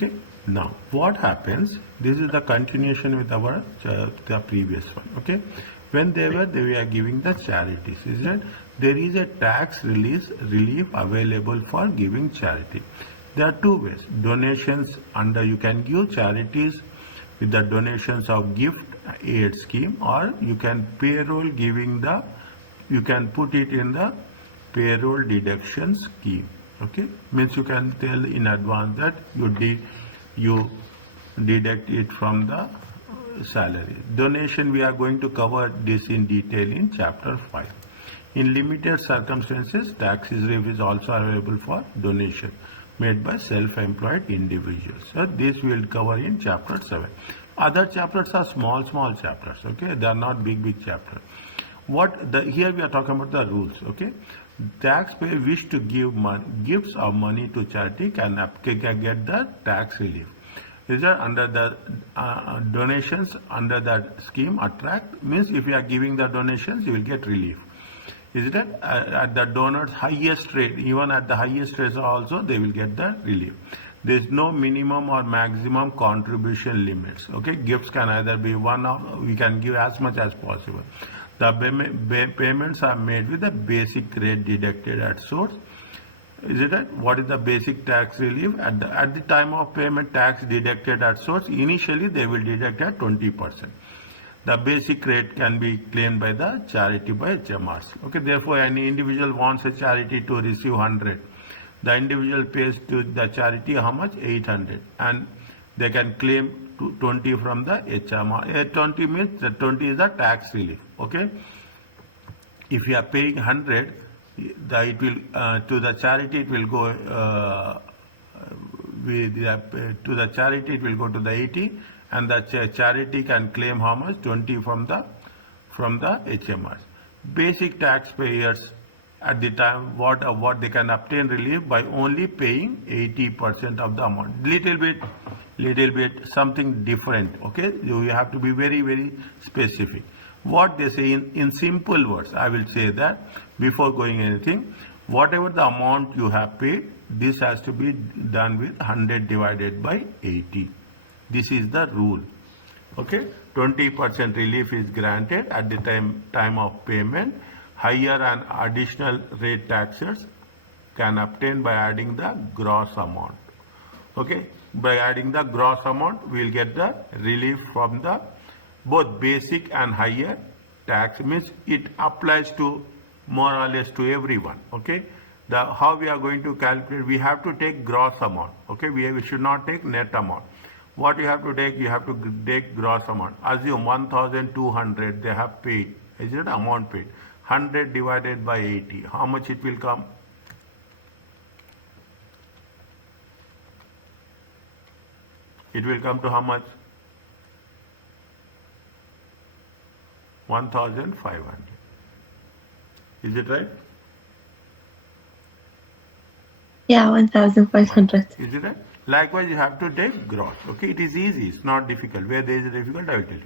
Okay. Now what happens? This is the continuation with our the previous one. Okay. When they were giving the charities, is that there is a tax relief available for giving charity. There are two ways. Donations under, you can give charities with the donations of gift aid scheme, or you can payroll giving the, you can put it in the payroll deduction scheme. Okay, means you can tell in advance that you deduct it from the salary. Donation, we are going to cover this in detail in chapter 5. In limited circumstances, tax relief is also available for donation made by self-employed individuals. So this we will cover in chapter 7. Other chapters are small chapters. Okay, they are not big chapters. Here we are talking about the rules. Okay, taxpayer wish to give gifts or money to charity can get the tax relief. Is that under the donations under that scheme attract, means if you are giving the donations you will get relief. Is that at the donor's highest rate, even at the highest rate also they will get the relief. There is no minimum or maximum contribution limits. Okay, gifts can either be we can give as much as possible. The payments are made with the basic rate deducted at source. Is it right? What is the basic tax relief? At the time of payment, tax deducted at source, initially they will deduct at 20%. The basic rate can be claimed by the charity by HMRs. Okay, therefore any individual wants a charity to receive 100. The individual pays to the charity how much? 800, and they can claim 20 from the HMR. 20 means the 20 is the tax relief. Okay, if you are paying 100, it will to the charity it will go to the charity it will go to the 80, and the charity can claim how much? 20 from the HMRs. Basic taxpayers at the time what they can obtain relief by only paying 80% of the amount. Little bit something different. Okay, you have to be very specific. What they say in simple words, I will say that before going anything, whatever the amount you have paid, this has to be done with 100 divided by 80. This is the rule. Okay, 20% relief is granted at the time of payment. Higher and additional rate taxes can obtain by adding the gross amount. Okay, by adding the gross amount, we will get the relief from the both basic and higher tax. Means it applies to more or less to everyone. Okay, how we are going to calculate, we have to take gross amount. Okay, we should not take net amount. What you have to take? You have to take gross amount. Assume 1,200 they have paid. Is it amount paid? 100 divided by 80. How much it will come? It will come to how much? 1,500. Is it right? Yeah, 1,500. Is it right? Likewise, you have to take gross. Okay, it is easy. It's not difficult. Where there is a difficult, I will tell you.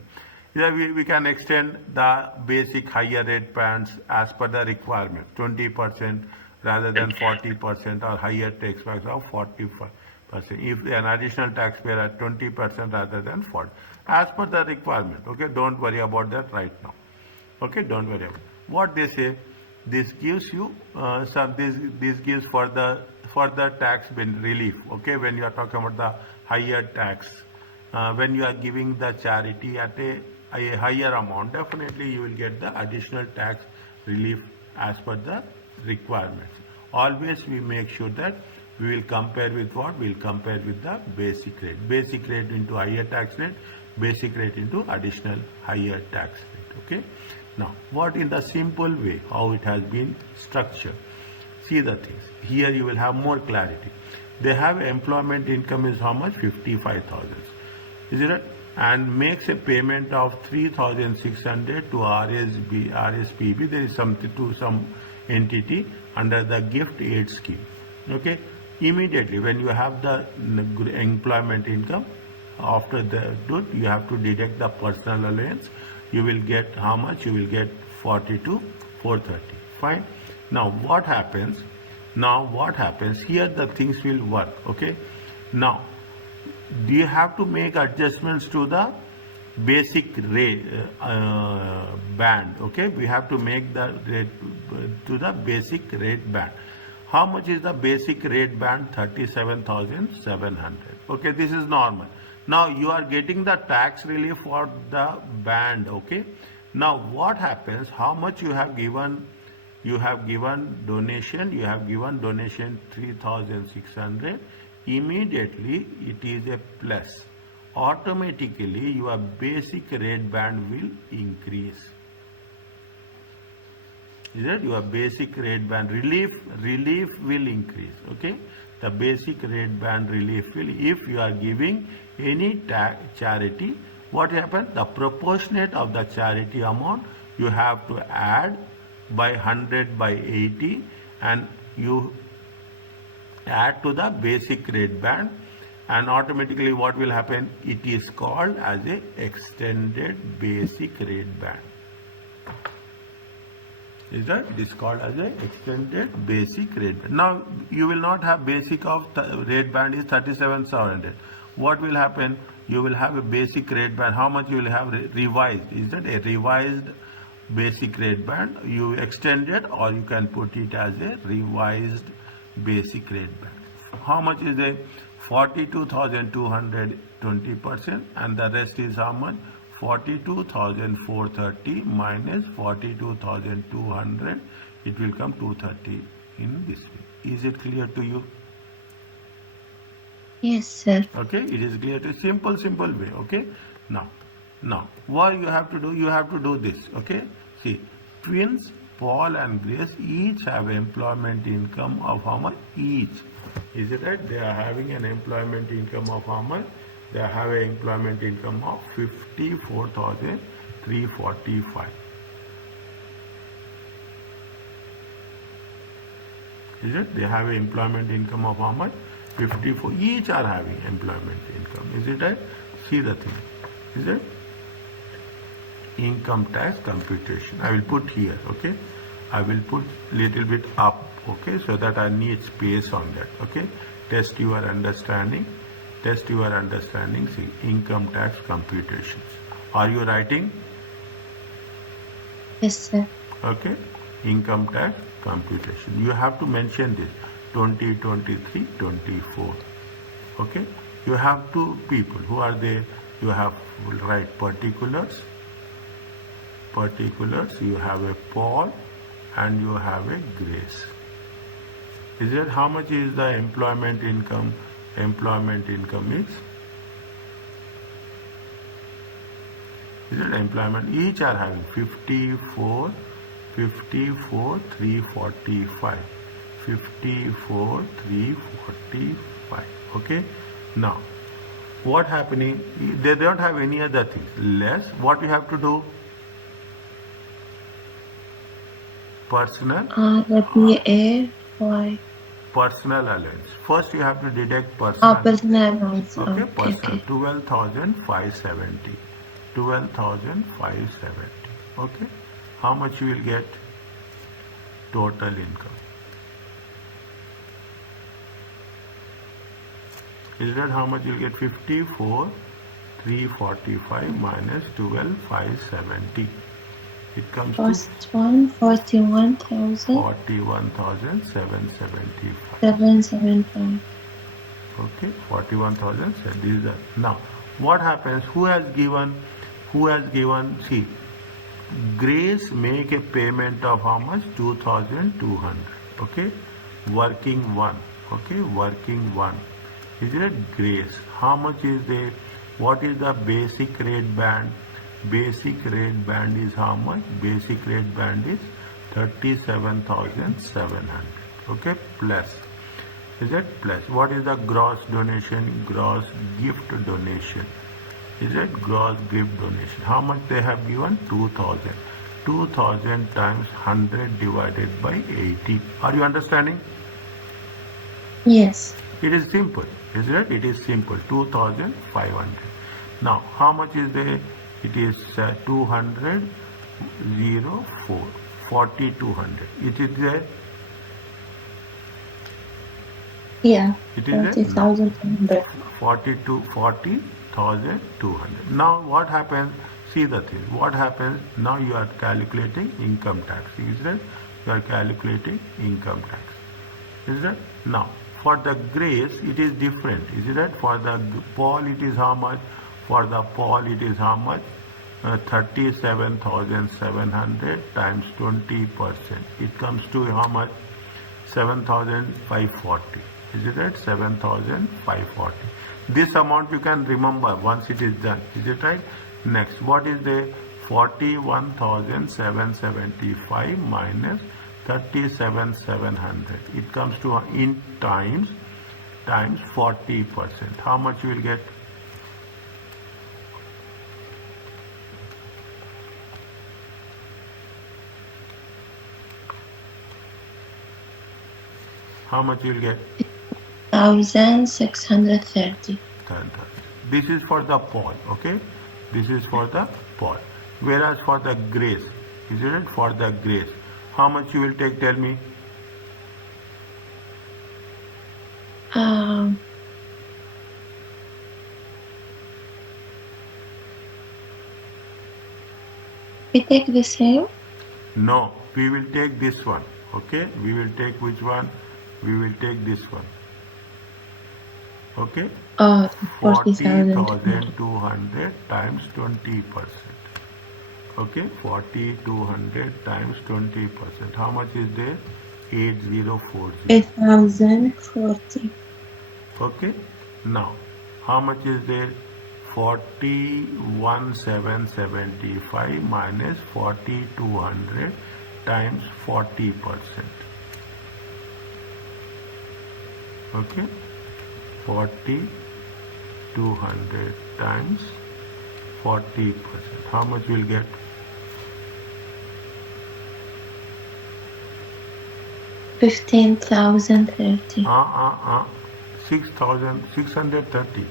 Here we can extend the basic higher rate bands as per the requirement. 20% rather than 40%, or higher tax bracket of 45%. If an additional taxpayer at 20% rather than 40%, as per the requirement. Okay, don't worry about that right now. Okay, don't worry about it. What they say, this gives you this gives for the tax relief. Okay, when you are talking about the higher tax, when you are giving the charity at a higher amount, definitely you will get the additional tax relief as per the requirements. Always we make sure that we will compare with what? We will compare with the basic rate. Basic rate into higher tax rate, basic rate into additional higher tax rate. Okay. Now, what in the simple way, how it has been structured. See the things. Here you will have more clarity. They have employment income is how much? 55,000. Is it right? And makes a payment of 3,600 to RSPB. There is something to some entity under the gift aid scheme. Okay. Immediately when you have the employment income, after the you have to deduct the personal allowance. You will get how much? You will get 42,430. Fine. Now what happens? Here the things will work. Okay. Now do you have to make adjustments to the basic rate band? Okay, we have to make the rate to the basic rate band. How much is the basic rate band? 37,700. Okay, this is normal. Now you are getting the tax relief for the band. Okay, now what happens? How much you have given? You have given donation. You have given donation 3,600. Immediately it is a plus. Automatically your basic rate band will increase. Is that your basic rate band relief will increase? Okay, the basic rate band relief will, if you are giving any charity, what happens? The proportionate of the charity amount you have to add by 100 by 80, and you add to the basic rate band, and automatically what will happen? It is called as a extended basic rate band. Is that it is called as a extended basic rate band. Now you will not have basic of rate band is 37,700. What will happen? You will have a basic rate band. How much you will have revised? Is that a revised basic rate band? You extend it, or you can put it as a revised basic rate band. How much is a 42,200, 20%, and the rest is how much? 42,430 minus 42,200, it will come 230 in this way. Is it clear to you? Yes, sir. Okay, it is clear to simple way. Okay, now what you have to do? You have to do this. Okay, see, twins Paul and Grace each have employment income of how much? Each. Is it right? They are having an employment income of how much? They have an employment income of 54,345. Is it? They have an employment income of how much? 54. Each are having employment income. Is it right? See the thing. Is it? Income tax computation. I will put here. Okay. I will put little bit up. Okay. So that I need space on that. Okay. Test your understanding. Test your understanding. See, income tax computations. Are you writing? Yes, sir. Okay. Income tax computation. You have to mention this. 2023, 24. Okay. You have two people. Who are they? You have write particulars. Particulars. You have a Paul and you have a Grace. Is it how much is the employment income? Employment income is it employment? Each are having 54, 345. 54, 345. Okay. Now, what happening? They don't have any other things. Less. What you have to do? Personal. Let me add why. Personal allowance. First, you have to deduct personal. Personal allowance. Okay, Okay, personal. okay. 12,570. 12,570. Okay. How much you will get? Total income. Is that how much you will get? 54, 345 minus 12,570. It comes First to one, 41,000. 41,775. 775. Okay, 41,000. These are now. What happens? Who has given? Who has given? See, Grace make a payment of how much? 2,200. Okay, working one. Okay, working one. Is it Grace? How much is the? What is the basic rate band? Basic rate band is how much? Basic rate band is 37,700. Okay, plus. Is it plus? What is the gross donation? Gross gift donation. Is it gross gift donation? How much they have given? 2,000. 2,000 times 100 divided by 80. Are you understanding? Yes. It is simple. Is it? It is simple. 2,500. Now, how much is there? It is 200, 04, 4,200. It is there. Yeah. It is a no. 40,200. 40,200. Now what happens? See the thing. What happens? Now you are calculating income tax. Is that you are calculating income tax? Is that now for the grace it is different? Is it that for the Paul it is how much? For the Paul it is how much? 37,700 times 20%. It comes to how much? 7,540. Is it right? 7,540. This amount you can remember once it is done. Is it right? Next, what is the 41,775 minus 37,700? It comes to in times 40%. How much you will get? How much you will get? 1,630. This is for the Paul, okay? This is for the Paul. Whereas for the grace, isn't it? For the grace, how much you will take? Tell me. We take the same? No, we will take this one, okay? We will take which one? We will take this one, okay? 40,200. times 20%. Okay, 40,200 times 20%. How much is there? 8,040. 8,040. Okay, now how much is there? 41,775 minus 4,200 times 40%. Okay, 4,200 times 40%. How much will get? 15,030. 6,630.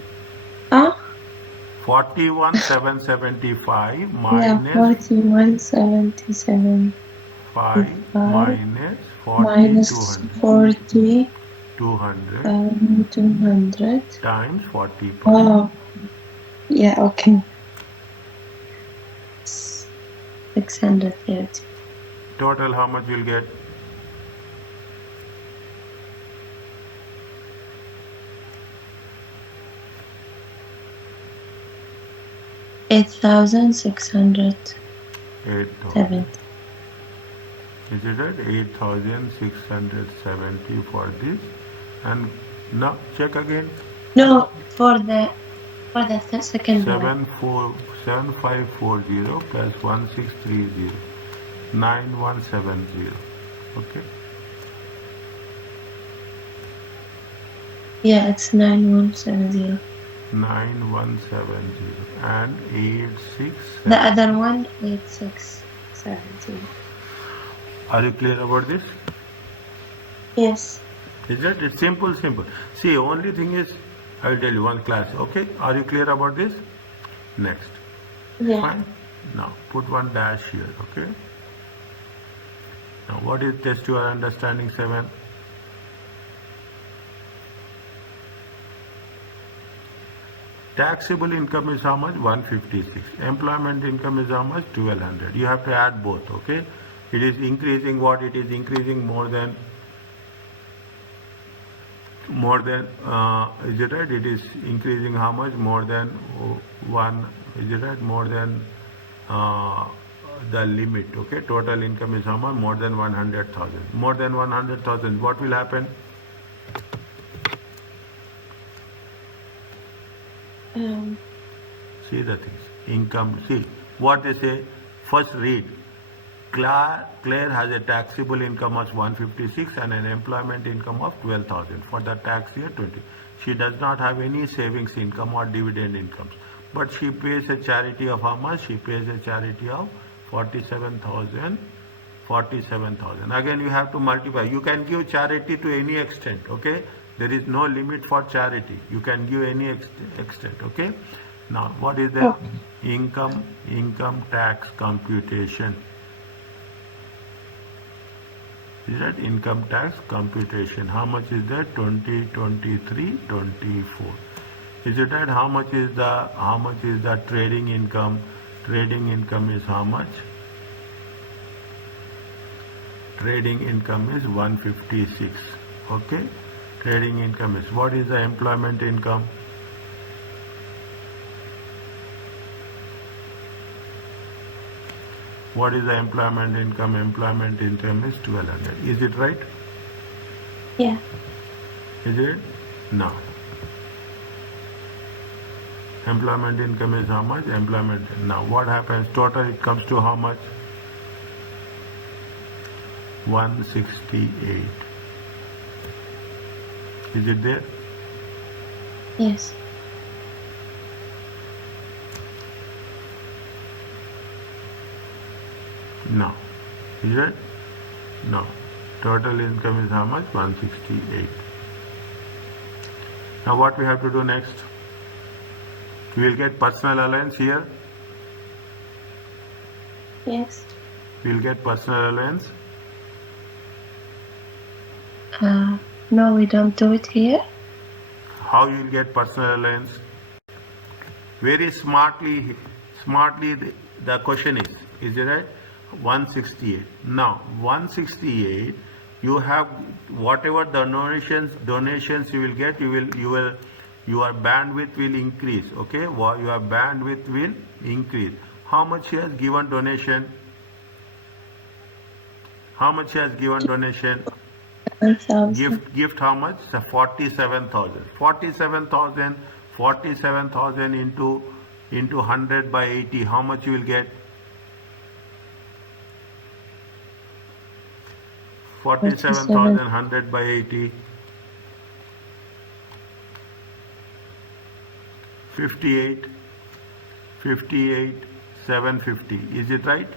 41,775 Yeah, minus 41,775 minus minus 40,200 40,200 times 40%. Oh, yeah, okay. 630. Total how much you'll get? $8,670. 8,000. Is it right? 8,670 for this. And now check again. No, for the second one. 7540 plus 1630 9170. Okay. Yeah, it's 9170. 9170 and 867. The other one, 8670. Are you clear about this? Yes. Is it? It's simple. See, only thing is, I will tell you one class. Okay. Are you clear about this? Next. Yeah. Fine. Now put one dash here. Okay. Now what is test your understanding 7? Taxable income is how much? 156. Employment income is how much? 1200. You have to add both, okay? It is increasing what? It is increasing more than, is it right? It is increasing how much? More than 1, is it right? More than the limit, okay? Total income is how much? More than 100,000. More than 100,000. What will happen? See the things. Income. See what they say. First read. Claire has a taxable income of 156 and an employment income of 12,000 for the tax year 20. She does not have any savings income or dividend incomes, but she pays a charity of how much? She pays a charity of 47,000. 47,000. Again, you have to multiply. You can give charity to any extent. Okay. There is no limit for charity. You can give any extent. Okay. Now, what is the income tax computation? Is that income tax computation? How much is that? 20, 23, 24. Is it right? How much is the trading income? Trading income is how much? Trading income is 156. Okay. Trading income is, what is the employment income? What is the employment income? Employment income is 1200. Is it right? Yeah. Is it? No. Employment income is how much? Employment. Now what happens? Total it comes to how much? 168. Is it there? Yes. No. Is it? No. Total income is how much? 168. Now what we have to do next? We will get personal allowance here. Yes. We will get personal allowance. No, we don't do it here. How you will get personal allowance? Very smartly the question is it right? 168. Now 168, you have whatever the donations you will get, your bandwidth will increase. Okay, your bandwidth will increase. How much he has given donation? How much he has given donation? 1,000. Gift how much? 47,000. 47,000 into 100 by 80. How much you will get? 47,000 100 by 80. 58. 750. Is it right?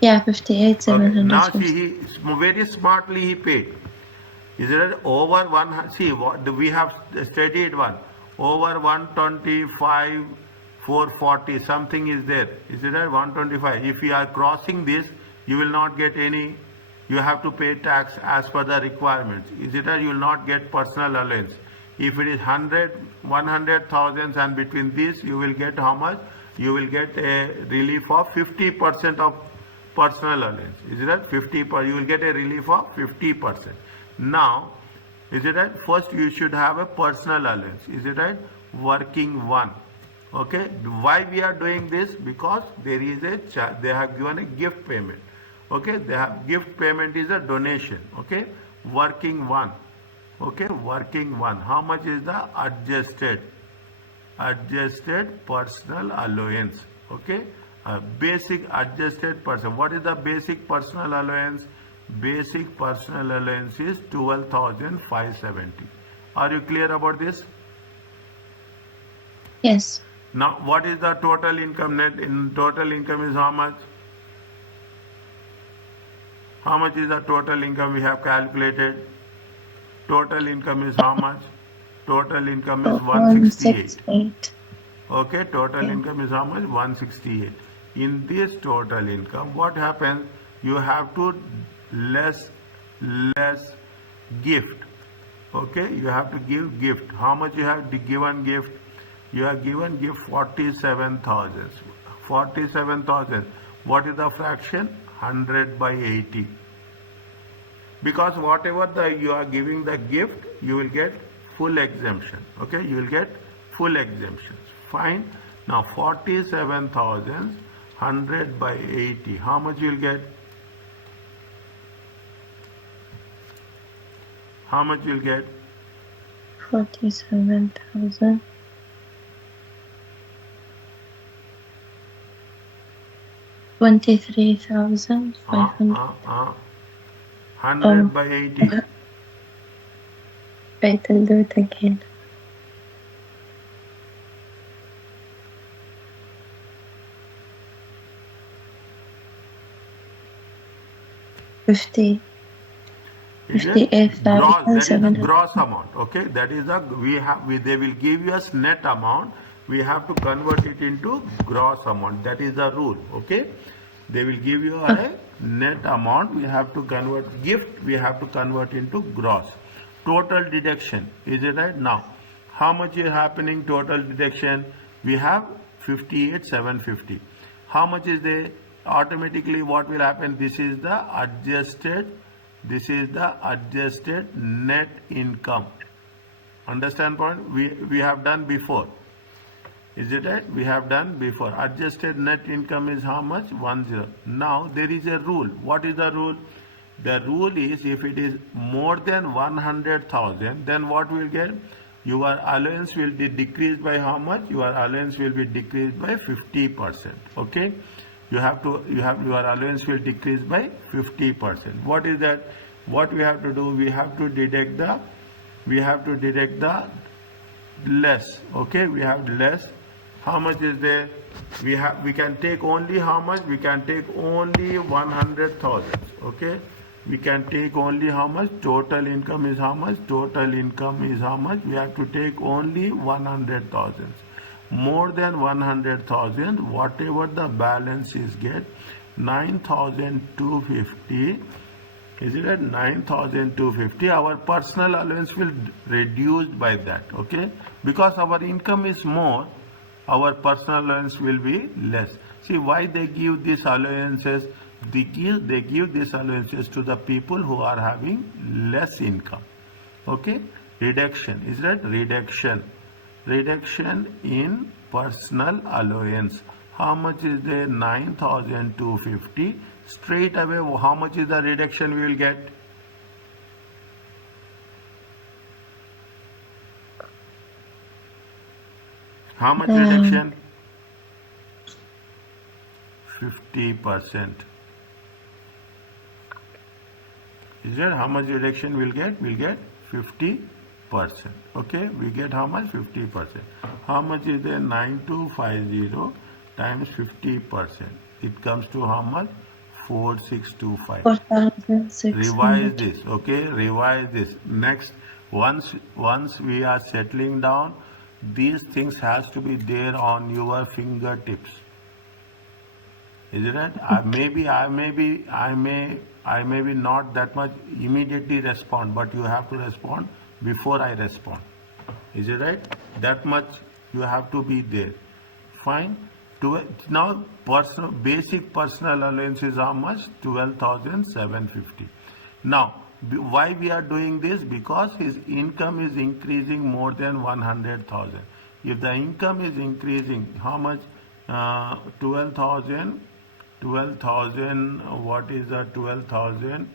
Yeah, 58, Okay. Now 750. see, he very smartly he paid. Is it over one? See, we have studied one over 125, 440. Something is there. Is it right? 125. If you are crossing this, you will not get any. You have to pay tax as per the requirements. Is it right? You will not get personal allowance. If it is 100,000 and between this, you will get how much? You will get a relief of 50% of personal allowance. Is it right? 50 you will get a relief of 50%. Now, is it right? First you should have a personal allowance. Is it right? Working one. Okay. Why we are doing this? Because there is they have given a gift payment. Okay. They have gift payment is a donation. Okay. Working one. Okay. Working one. How much is the adjusted personal allowance? Okay. Basic adjusted person. What is the basic personal allowance? Basic personal allowance is 12,570. Are you clear about this? Yes. Now, what is the total income? Net in total income is how much? How much is the total income we have calculated? Total income is how much? Total income is 168. 168. Okay, total Yeah. income is how much? 168. In this total income, what happens? You have to less gift. Okay, you have to give gift. How much you have given gift? You have given gift 47,000. 47,000. What is the fraction? 100 by 80. Because whatever you are giving the gift, you will get full exemption. Okay, you will get full exemption. Fine. Now 47,000 100 by 80. How much you will get? How much you will get? 47,000. 23,500. 100 by 80. Wait, I'll do it again. Is it? Gross, that is the 58,700. gross amount. Okay, that is the they will give us net amount. We have to convert it into gross amount. That is the rule. Okay. They will give you a net amount. We have to convert gift. We have to convert into gross. Total deduction. Is it right? Now, how much is happening? Total deduction. We have 58,750. How much is there? Automatically, what will happen? This is the adjusted. This is the adjusted net income. Understand point? We have done before. Is it right? We have done before. Adjusted net income is how much? 10. Now there is a rule. What is the rule? The rule is if it is more than 100,000, then what will get? Your allowance will be decreased by how much? Your allowance will be decreased by 50%. Okay? Your allowance will decrease by 50%. What is that? What we have to do? We have to deduct the less. Okay? We have less. How much is there? We can take only how much? We can take only 100,000. Okay? We can take only how much? Total income is how much? Total income is how much? We have to take only 100,000. More than 100,000, whatever the balance is get, 9,250. Is it at 9,250? Our personal allowance will reduce by that. Okay? Because our income is more, our personal allowance will be less. See why they give these allowances? They give these allowances to the people who are having less income. Okay? Reduction. Is that reduction? Reduction in personal allowance. How much is there? 9,250. Straight away, how much is the reduction we will get? How much reduction? 50%. Is that how much reduction we'll get? We'll get 50%. Okay, we get how much? 50%. How much is there? 9250 times 50%. It comes to how much? 4625. 4,600. Revise this. Okay, revise this. Next, once we are settling down, these things has to be there on your fingertips. Is it right? I may be not that much immediately respond, but you have to respond before I respond. Is it right? That much you have to be there. Fine. Now basic personal allowance is how much? 12,750. Now why we are doing this? Because his income is increasing more than 100,000. If the income is increasing, how much? 12,000. What is the 12,000?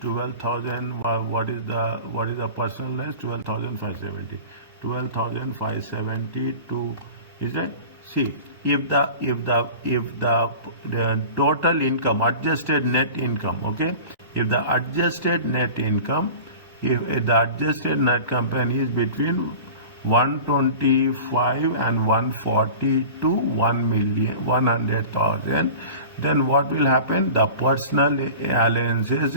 12,000. What is the personal allowance? 12,570. 12,570 to, is that? See, if the total income, adjusted net income, okay? If the adjusted net income, if the adjusted net company is between 125 and 140 to 100,000, then what will happen? The personal allowances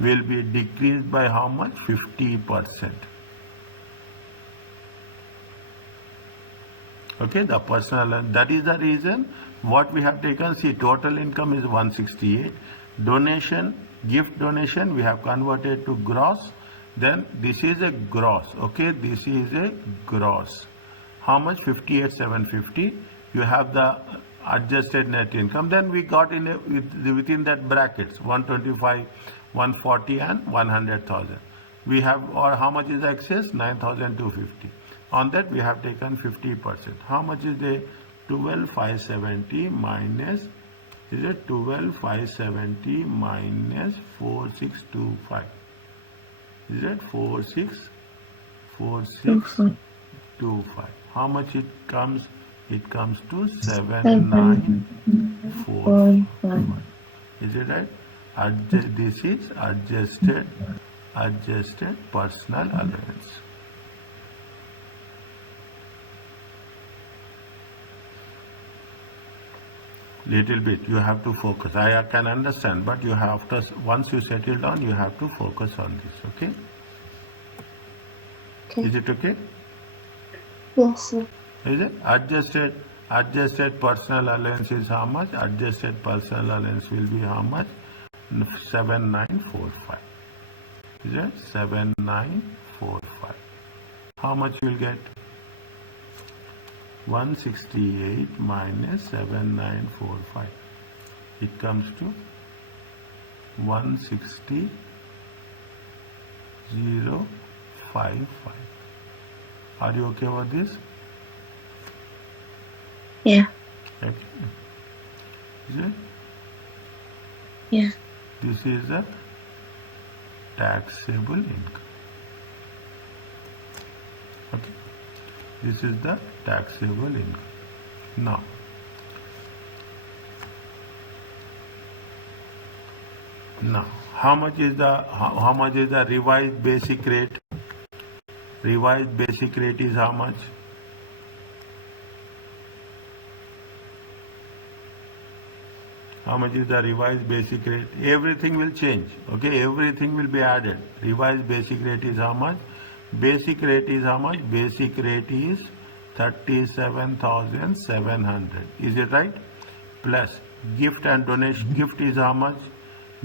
will be decreased by how much? 50%. Okay, the personal, that is the reason what we have taken. See, total income is 168. Donation, gift donation, we have converted to gross. Then this is a gross. Okay, this is a gross. How much? 58,750. You have the adjusted net income. Then we got in within that brackets 125, 140, and 100,000. We have, or how much is excess? 9,250. On that we have taken 50%. How much is the 12,570 minus? Is it 12,570 minus 4,625? Is it 4,625? How much it comes? It comes to 7,945. Is it right? This is adjusted personal allowance. Little bit you have to focus. I can understand, but you have to, once you settle down, you have to focus on this. Okay? Okay. Is it okay? Yes, sir. Is it adjusted? Adjusted personal allowance is how much? Adjusted personal allowance will be how much? 7945. Is it 7945? How much you will get? 168 minus 7945. It comes to 160,055. Are you okay with this? Yeah. Okay. Is it? Yeah. This is the taxable income. Okay. This is the taxable income. Now, how much is the revised basic rate? Revised basic rate is how much? How much is the revised basic rate? Everything will change. Okay, everything will be added. Revised basic rate is how much? Basic rate is how much? Basic rate is 37,700. Is it right? Plus gift and donation. Gift is how much?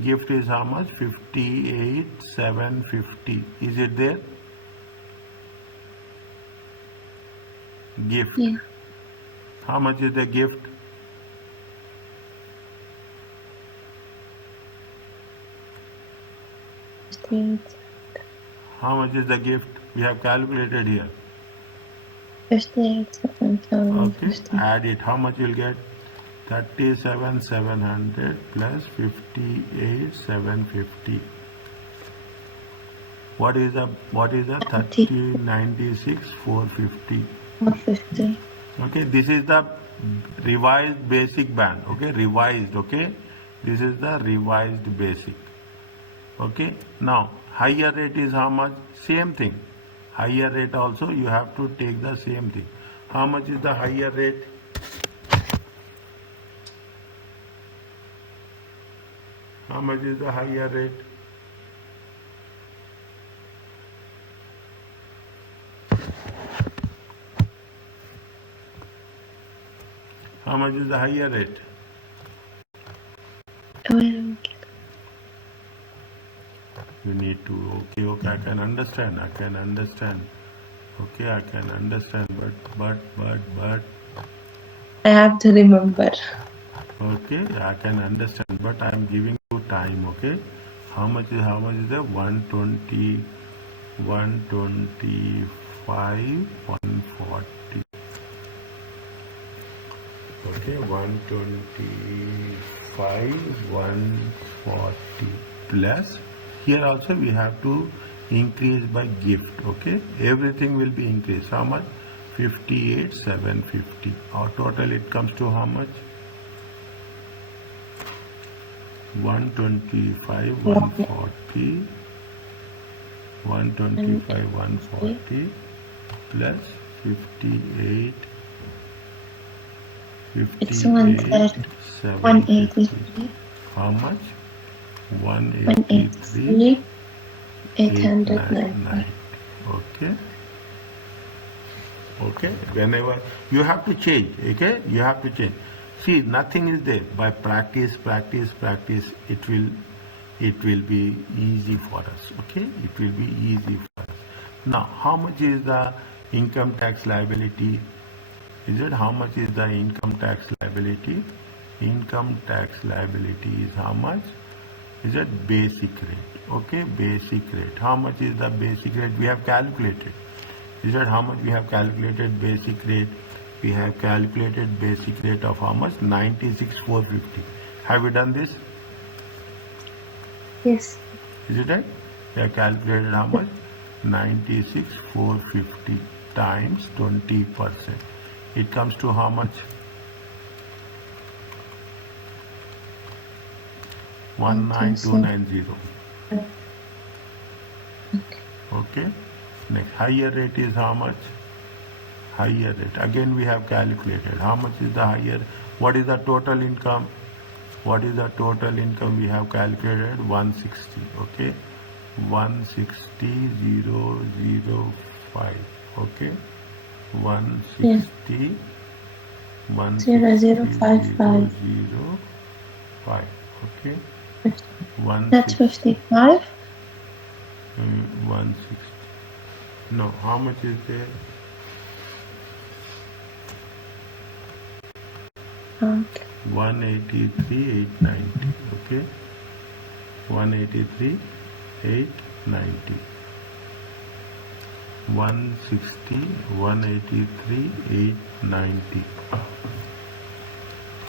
Gift is how much? 58,750. Is it there? Gift. Yeah. How much is the gift? How much is the gift? We have calculated here. 58,700. Okay, add it. How much you'll get? 37,700 plus 58,750. What is the 30,96,450? 450. Okay, this is the revised basic band. Okay, revised. Okay, this is the revised basic. Okay, now higher rate is how much? Same thing. Higher rate also you have to take the same thing. How much is the higher rate? How much is the higher rate? How much is the higher rate? You need to, okay, I can understand. Okay, I can understand, but. I have to remember. Okay, I can understand, but I am giving you time, okay? How much is the 120, 125, 140. Okay, 125, 140 plus. Here also we have to increase by gift, okay? Everything will be increased. How much? 58,750. Our total it comes to how much? 125, 140, 125, 140 plus 58, It's 183. How much? 183, 890. Okay, whenever you have to change, okay, you have to change. See, nothing is there. By practice, it will be easy for us. Okay, it will be easy for us. Now, how much is the income tax liability? Is it how much is the income tax liability? Income tax liability is how much? Is it basic rate? Okay, basic rate. How much is the basic rate? We have calculated. Is that how much we have calculated basic rate? We have calculated basic rate of how much? 96,450. Have we done this? Yes. Is it right? We have calculated how much? 96,450 times 20%. It comes to how much? 19290. Okay. Next, higher rate is how much? Higher rate. Again, we have calculated. How much is the higher? What is the total income? What is the total income? We have calculated 160. Okay. 160,005. Okay. 160,005. 0055. 005. Okay. That's 160. 55. 160. No, how much is there? Okay. 183,890. Okay. 183,890. 160, 183,890.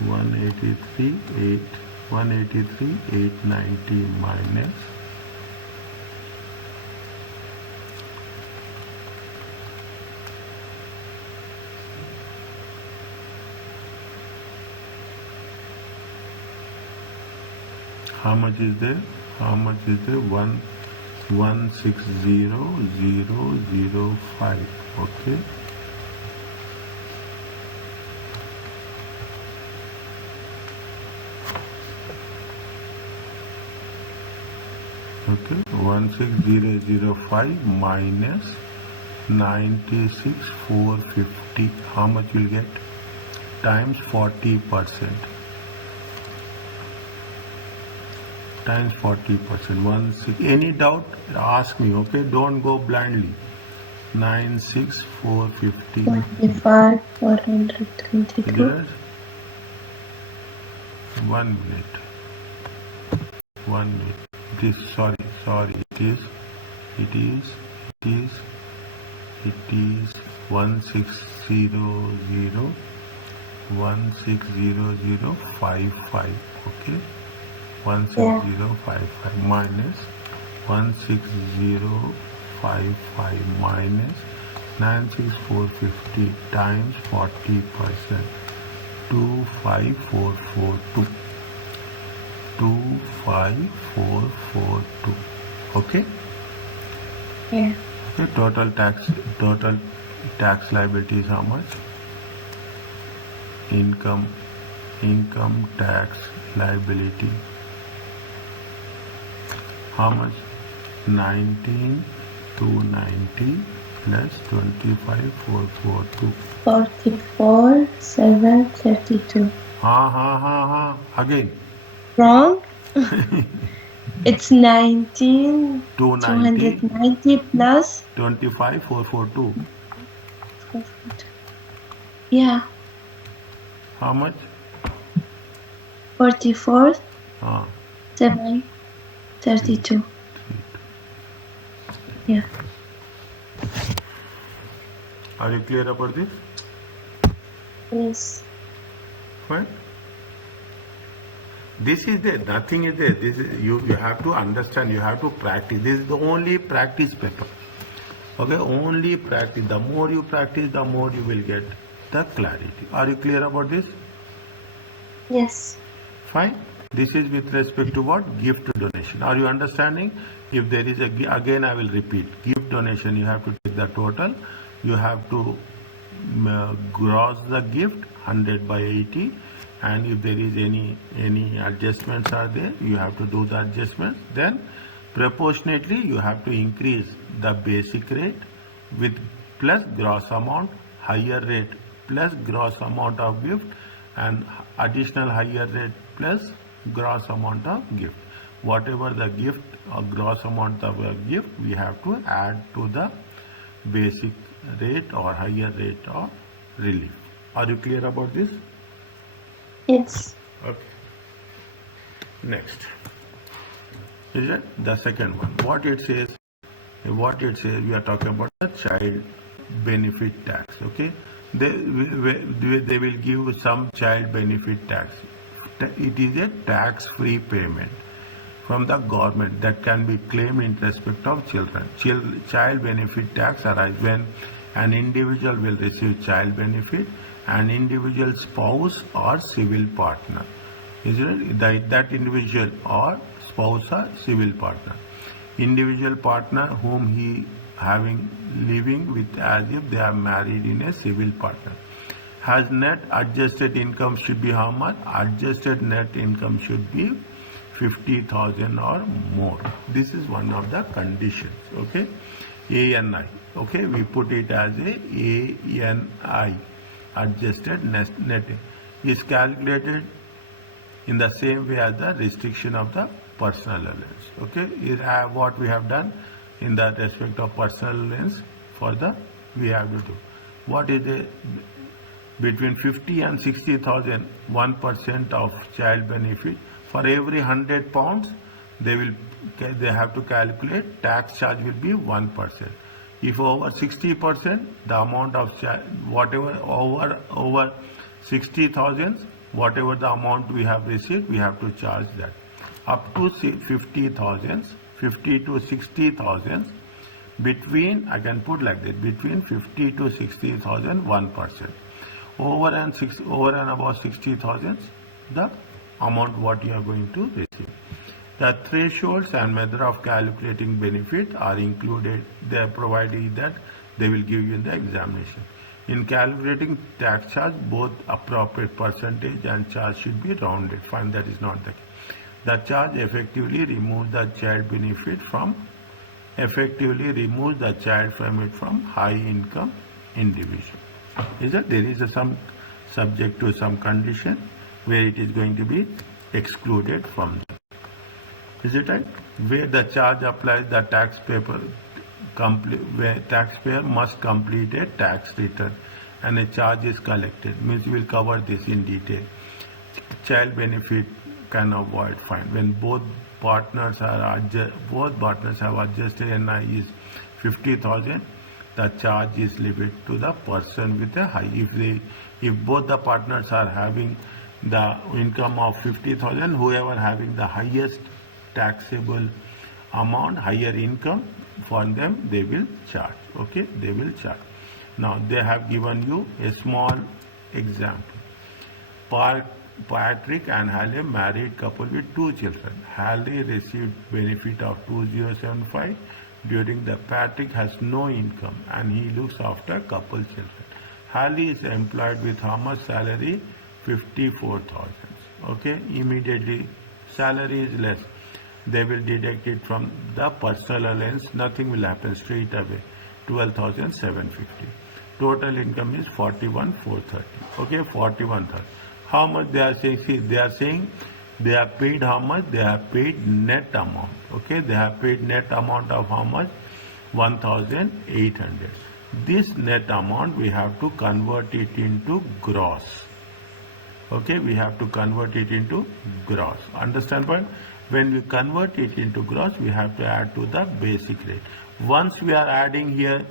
183,890 minus 160,005. Okay. Okay, 160,005 minus 96,450. How much will get? Times 40%. Times 40%. Any doubt? Ask me. Okay, don't go blindly. 96,450. 25, 423. Just 1 minute. 1 minute. It is sorry. It is 1600,160,055. Okay. 160,055 minus 160,055 minus 96,450 times 40%. 25442. 25442. Okay. Yeah. Okay. Total tax liability is how much? Income tax liability. How much? 19,290 plus 25,442. 44,732. Again. Wrong? It's 19,290 plus 25,442. 442. Yeah. How much? 44,732. Yeah. Are you clear about this? Yes. Fine. This is there. Nothing is there. This is you have to understand. You have to practice. This is the only practice paper. Okay, only practice. The more you practice, the more you will get the clarity. Are you clear about this? Yes. Fine. This is with respect to what? Gift donation. Are you understanding? If there is again I will repeat. Gift donation, you have to take the total. You have to gross the gift 100 by 80. And if there is any adjustments are there, you have to do the adjustments. Then proportionately you have to increase the basic rate with plus gross amount, higher rate plus gross amount of gift, and additional higher rate plus gross amount of gift. Whatever the gift or gross amount of a gift, we have to add to the basic rate or higher rate of relief. Are you clear about this? Yes. Okay. Next. Is it the second one? What it says, we are talking about the child benefit tax. Okay. They will give some child benefit tax. It is a tax-free payment from the government that can be claimed in respect of children. Child benefit tax arises when an individual will receive child benefit, an individual spouse or civil partner. Is it that individual or spouse or civil partner? Individual partner whom he having living with as if they are married in a civil partner. Has net adjusted income should be how much? Adjusted net income should be 50,000 or more. This is one of the conditions. Okay, ANI. Okay, we put it as a ANI. adjusted net is calculated in the same way as the restriction of the personal allowance. Okay, is what we have done in the respect of personal allowance for the we have to do. What is the between 50 and 60,000, 1% of child benefit for every 100 pounds they have to calculate tax charge will be 1%. If over 60%, the amount of whatever over 60,000, whatever the amount we have received, we have to charge that. Up to 50,000, 50 to 60,000, between, I can put like that, between 50 to 60,000, 1%. Over and above 60,000, the amount what you are going to receive. The thresholds and method of calculating benefit are included. They are provided that they will give you in the examination. In calculating tax charge, both appropriate percentage and charge should be rounded. Fine, that is not the case. The charge effectively removes the child benefit from high income individual. Is that there is some subject to some condition where it is going to be excluded from that. Is it right? Where the charge applies, the where taxpayer must complete a tax return and a charge is collected. Means we will cover this in detail. Child benefit can avoid fine when both partners have adjusted NI is 50,000. The charge is levied to the person with a high. If both the partners are having the income of 50,000, whoever having the highest taxable amount, higher income, for them they will charge. Okay, they will charge. Now they have given you a small example. Patrick and Halle, married couple with 2 children. Halle received benefit of 2075 during the Patrick has no income and he looks after couple children. Halle is employed with how much salary? 54,000. Okay, immediately salary is less. They will deduct it from the personal allowance. Nothing will happen straight away. 12,750. Total income is 41,430. Okay, 41,000. How much they are saying? See, they are saying they have paid how much? They have paid net amount. Okay, they have paid net amount of how much? 1,800. This net amount we have to convert it into gross. Okay, we have to convert it into gross. Understand point? When we convert it into gross, we have to add to the basic rate. Once we are adding here,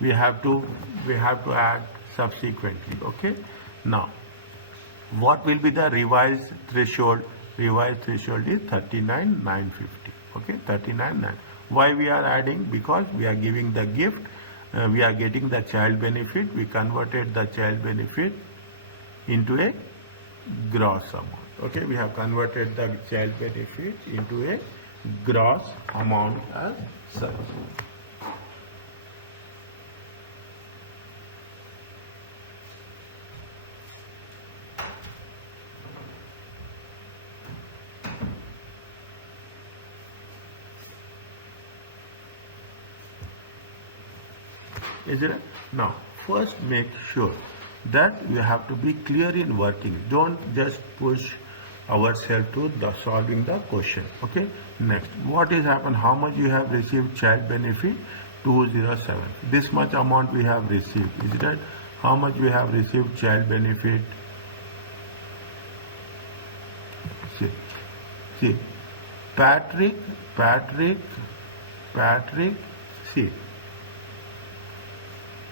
we have to add subsequently. Okay. Now, what will be the revised threshold? Revised threshold is 39,950. Okay, 39,950. Why we are adding? Because we are giving the gift. We are getting the child benefit. We converted the child benefit into a gross amount. Okay, we have converted the child benefit into a gross amount as such. Is it? Now, first make sure that we have to be clear in working. Don't just push ourselves to the solving the question. Okay. Next, what is happened? How much you have received child benefit? 207. This much amount we have received. Is it right? How much we have received child benefit? See, Patrick. See.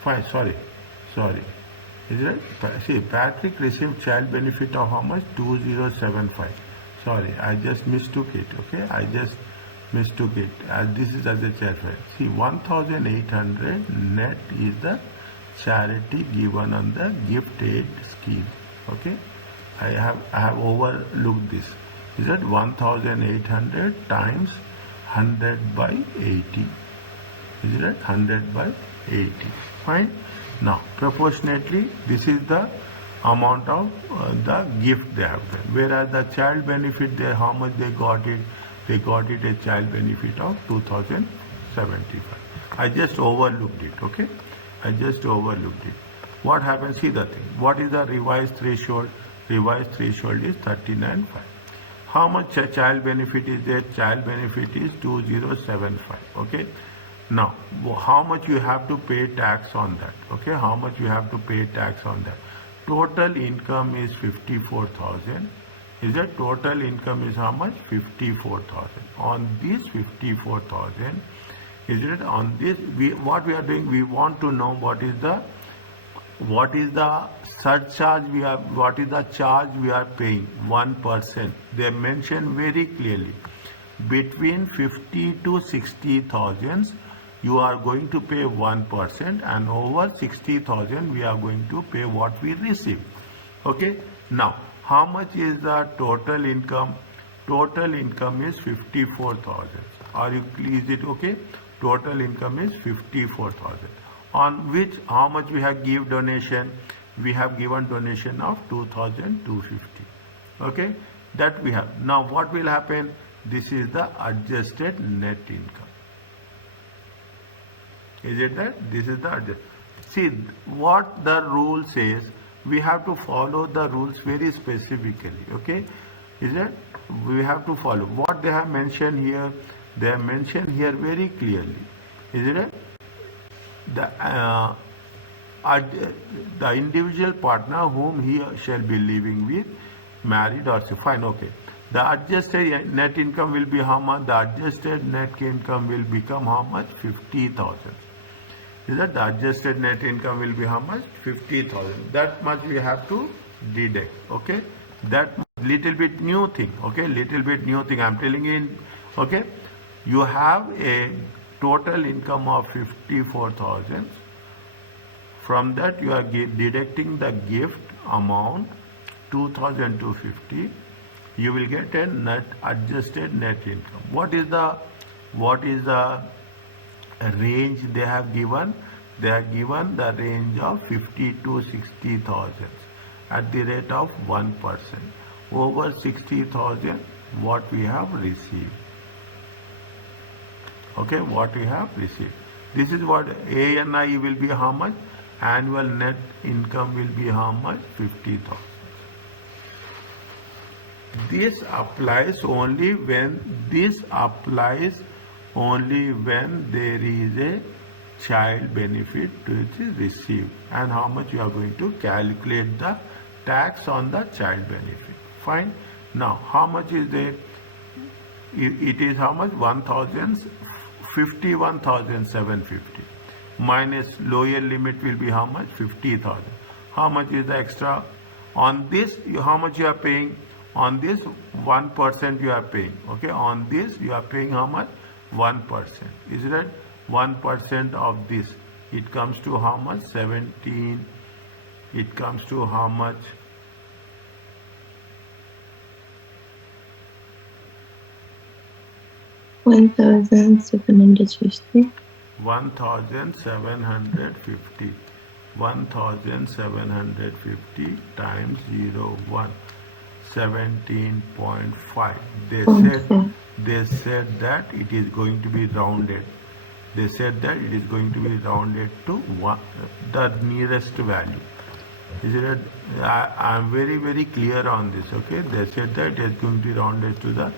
Fine. Sorry. Is it right? See, Patrick received child benefit of how much? 2075. Sorry, I just mistook it. Okay, I just mistook it. This is as a child benefit. See, 1,800 net is the charity given on the gift aid scheme. Okay, I have overlooked this. Is that 1,800 times 100 by 80? Is it right? 100 by 80. Fine. Now, proportionately, this is the amount of the gift they have done. Whereas the child benefit, how much they got it? They got it a child benefit of 2,075. I just overlooked it. Okay, I just overlooked it. what happens? See the thing. What is the revised threshold? Revised threshold is 39.5. How much child benefit is there? Child benefit is 2075. Okay. Now, how much you have to pay tax on that? Okay. How much you have to pay tax on that? Total income is 54,000. Is that total income is how much? 54,000. On this 54,000, is it on this? What we are doing? We want to know what is the surcharge we are, what is the charge we are paying? 1%. They mention very clearly, between 50 to 60,000 you are going to pay 1%, and over 60,000 we are going to pay what we receive. Okay. Now, how much is the total income? Total income is 54,000. Is it okay? Total income is 54,000. On which, how much we have give donation? We have given donation of 2,250. Okay, that we have. Now what will happen? This is the adjusted net income. Is it that? This is the adjusted. See what the rule says. We have to follow the rules very specifically. Okay, is it? We have to follow what they have mentioned here. They have mentioned here very clearly. Is it? The individual partner whom he shall be living with, married or so, fine, okay. The adjusted net income will be how much? The adjusted net income will become how much? 50,000. Is that the adjusted net income will be how much? 50,000. That much we have to deduct. Okay, that little bit new thing. Okay, little bit new thing I'm telling you. Okay, you have a total income of 54,000. From that you are deducting the gift amount 2,250. You will get a net adjusted net income. What is the range they have given? They have given the range of 50 to 60,000 at the rate of 1%. Over 60,000 what we have received. Okay, what we have received. This is what ANI will be how much? Annual net income will be how much? 50,000. This applies only when there is a child benefit which is received, and how much you are going to calculate the tax on the child benefit. Fine. Now, how much is there? It is how much? 51,750 minus lower limit will be how much? 50,000. How much is the extra? On this, how much you are paying? On this 1% you are paying. Okay, on this you are paying how much? 1%. Is that 1% of this? It comes to how much? 17. It comes to how much? 1,750. 1,750. 1,750 times 0.1. 17.5. They said that it is going to be rounded. They said that it is going to be rounded to the nearest value. Is it? I am very, very clear on this. Okay, they said that it is going to be rounded to the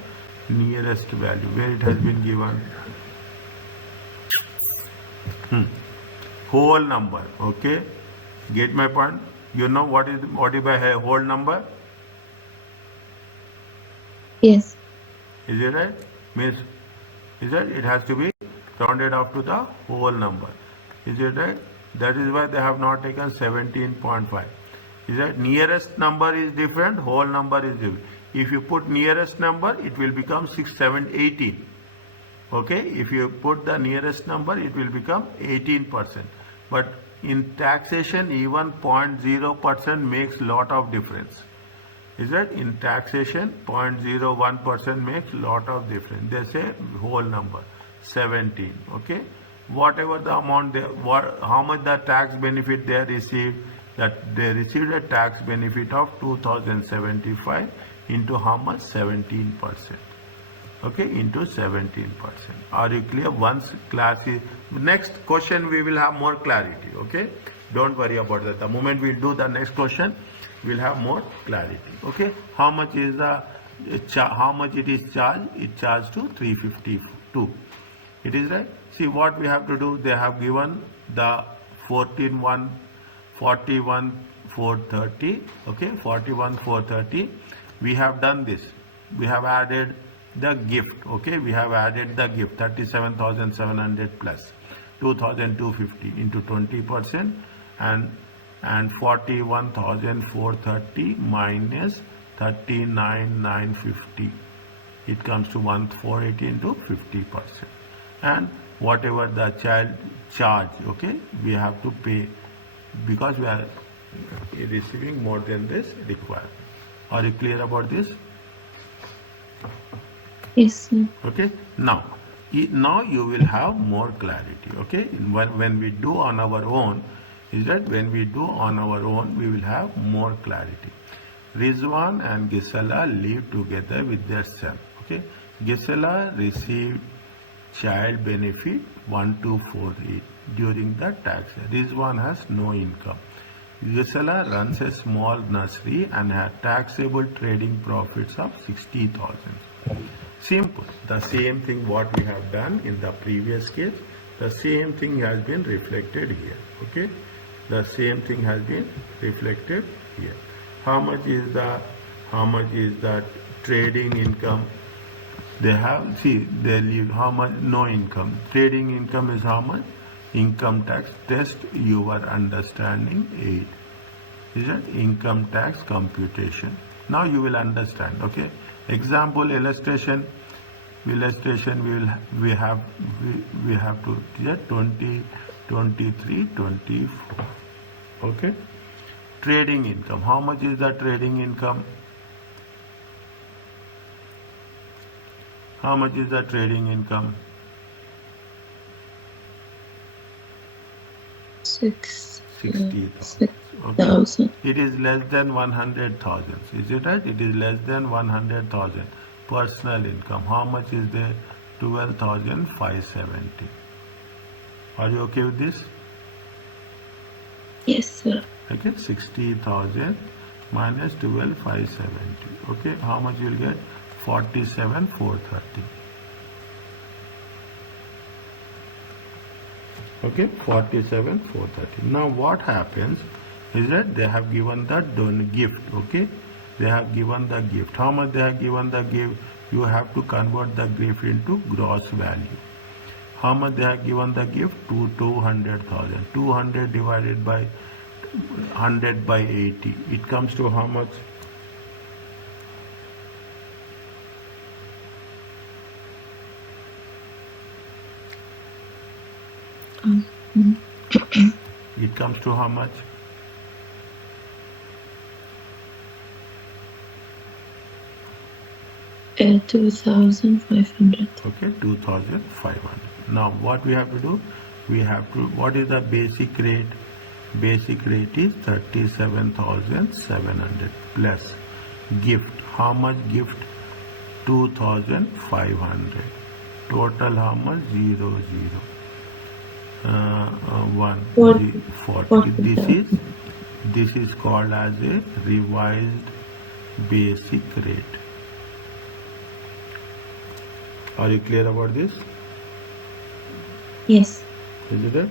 nearest value where it has been given whole number. Okay, get my point? You know what is by whole number? Yes. Is it right? Means, is that it has to be rounded off to the whole number. Is it right? That is why they have not taken 17.5. Is that nearest number is different, whole number is different. If you put nearest number, it will become 6, 7, 18. Okay, if you put the nearest number, it will become 18%. But in taxation, even 0.0% makes lot of difference. Is that in taxation 0.01% makes lot of difference. They say whole number 17. Okay, whatever the amount how much the tax benefit they received, that they received a tax benefit of 2,075 into how much? 17%. Okay, into 17%. Are you clear? Once class is next question, we will have more clarity. Okay, Don't worry about that. The moment we do the next question, we'll have more clarity. Okay, how much is the how much it is charged? It charged to 352. It is right. See what we have to do. They have given the 14,1 41,430. Okay, 41,430. We have done this. We have added the gift. Okay, we have added the gift 37,700 plus 2,250 into 20% and 41,430 minus 39,950. It comes to 1,480 into 50%. And whatever the child charge, okay, we have to pay because we are receiving more than this required. Are you clear about this? Yes, sir. Okay, now you will have more clarity. Okay, when we do on our own, is that when we do on our own, we will have more clarity. Rizwan and Gisela live together with their son. Okay, Gisela received child benefit 1248 during the tax year. Rizwan has no income. Gisela runs a small nursery and had taxable trading profits of 60,000. Simple. The same thing what we have done in the previous case, the same thing has been reflected here. Okay, the same thing has been reflected here. How much is the trading income? They have, see, they leave how much? No income. Trading income is how much? Income tax. Test your understanding 8. Is that income tax computation? Now you will understand. Okay. Example illustration. We have to get 20, 23, 24. Okay. Trading income. How much is the trading income? How much is the trading income? 60,000. Okay. It is less than 100,000. Is it right? It is less than 100,000. Personal income. How much is there? 12,570. Are you okay with this? Yes, sir. Okay. 60,000 minus 12,570. Okay. How much you will get? 47,430. Okay, 47,430. Now what happens is that they have given the gift. Okay, they have given the gift. How much they have given the gift? You have to convert the gift into gross value. How much they have given the gift? 200,000. 200 divided by 100 by 80. It comes to how much? It comes to how much? Uh, 2,500. Okay, 2,500. Now what we have to do? We have to, what is the basic rate? Basic rate is 37,700 plus gift. How much gift? 2,500. Total how much? 0, 1, 40. This is called as a revised basic rate. Are you clear about this? Yes. Is it right?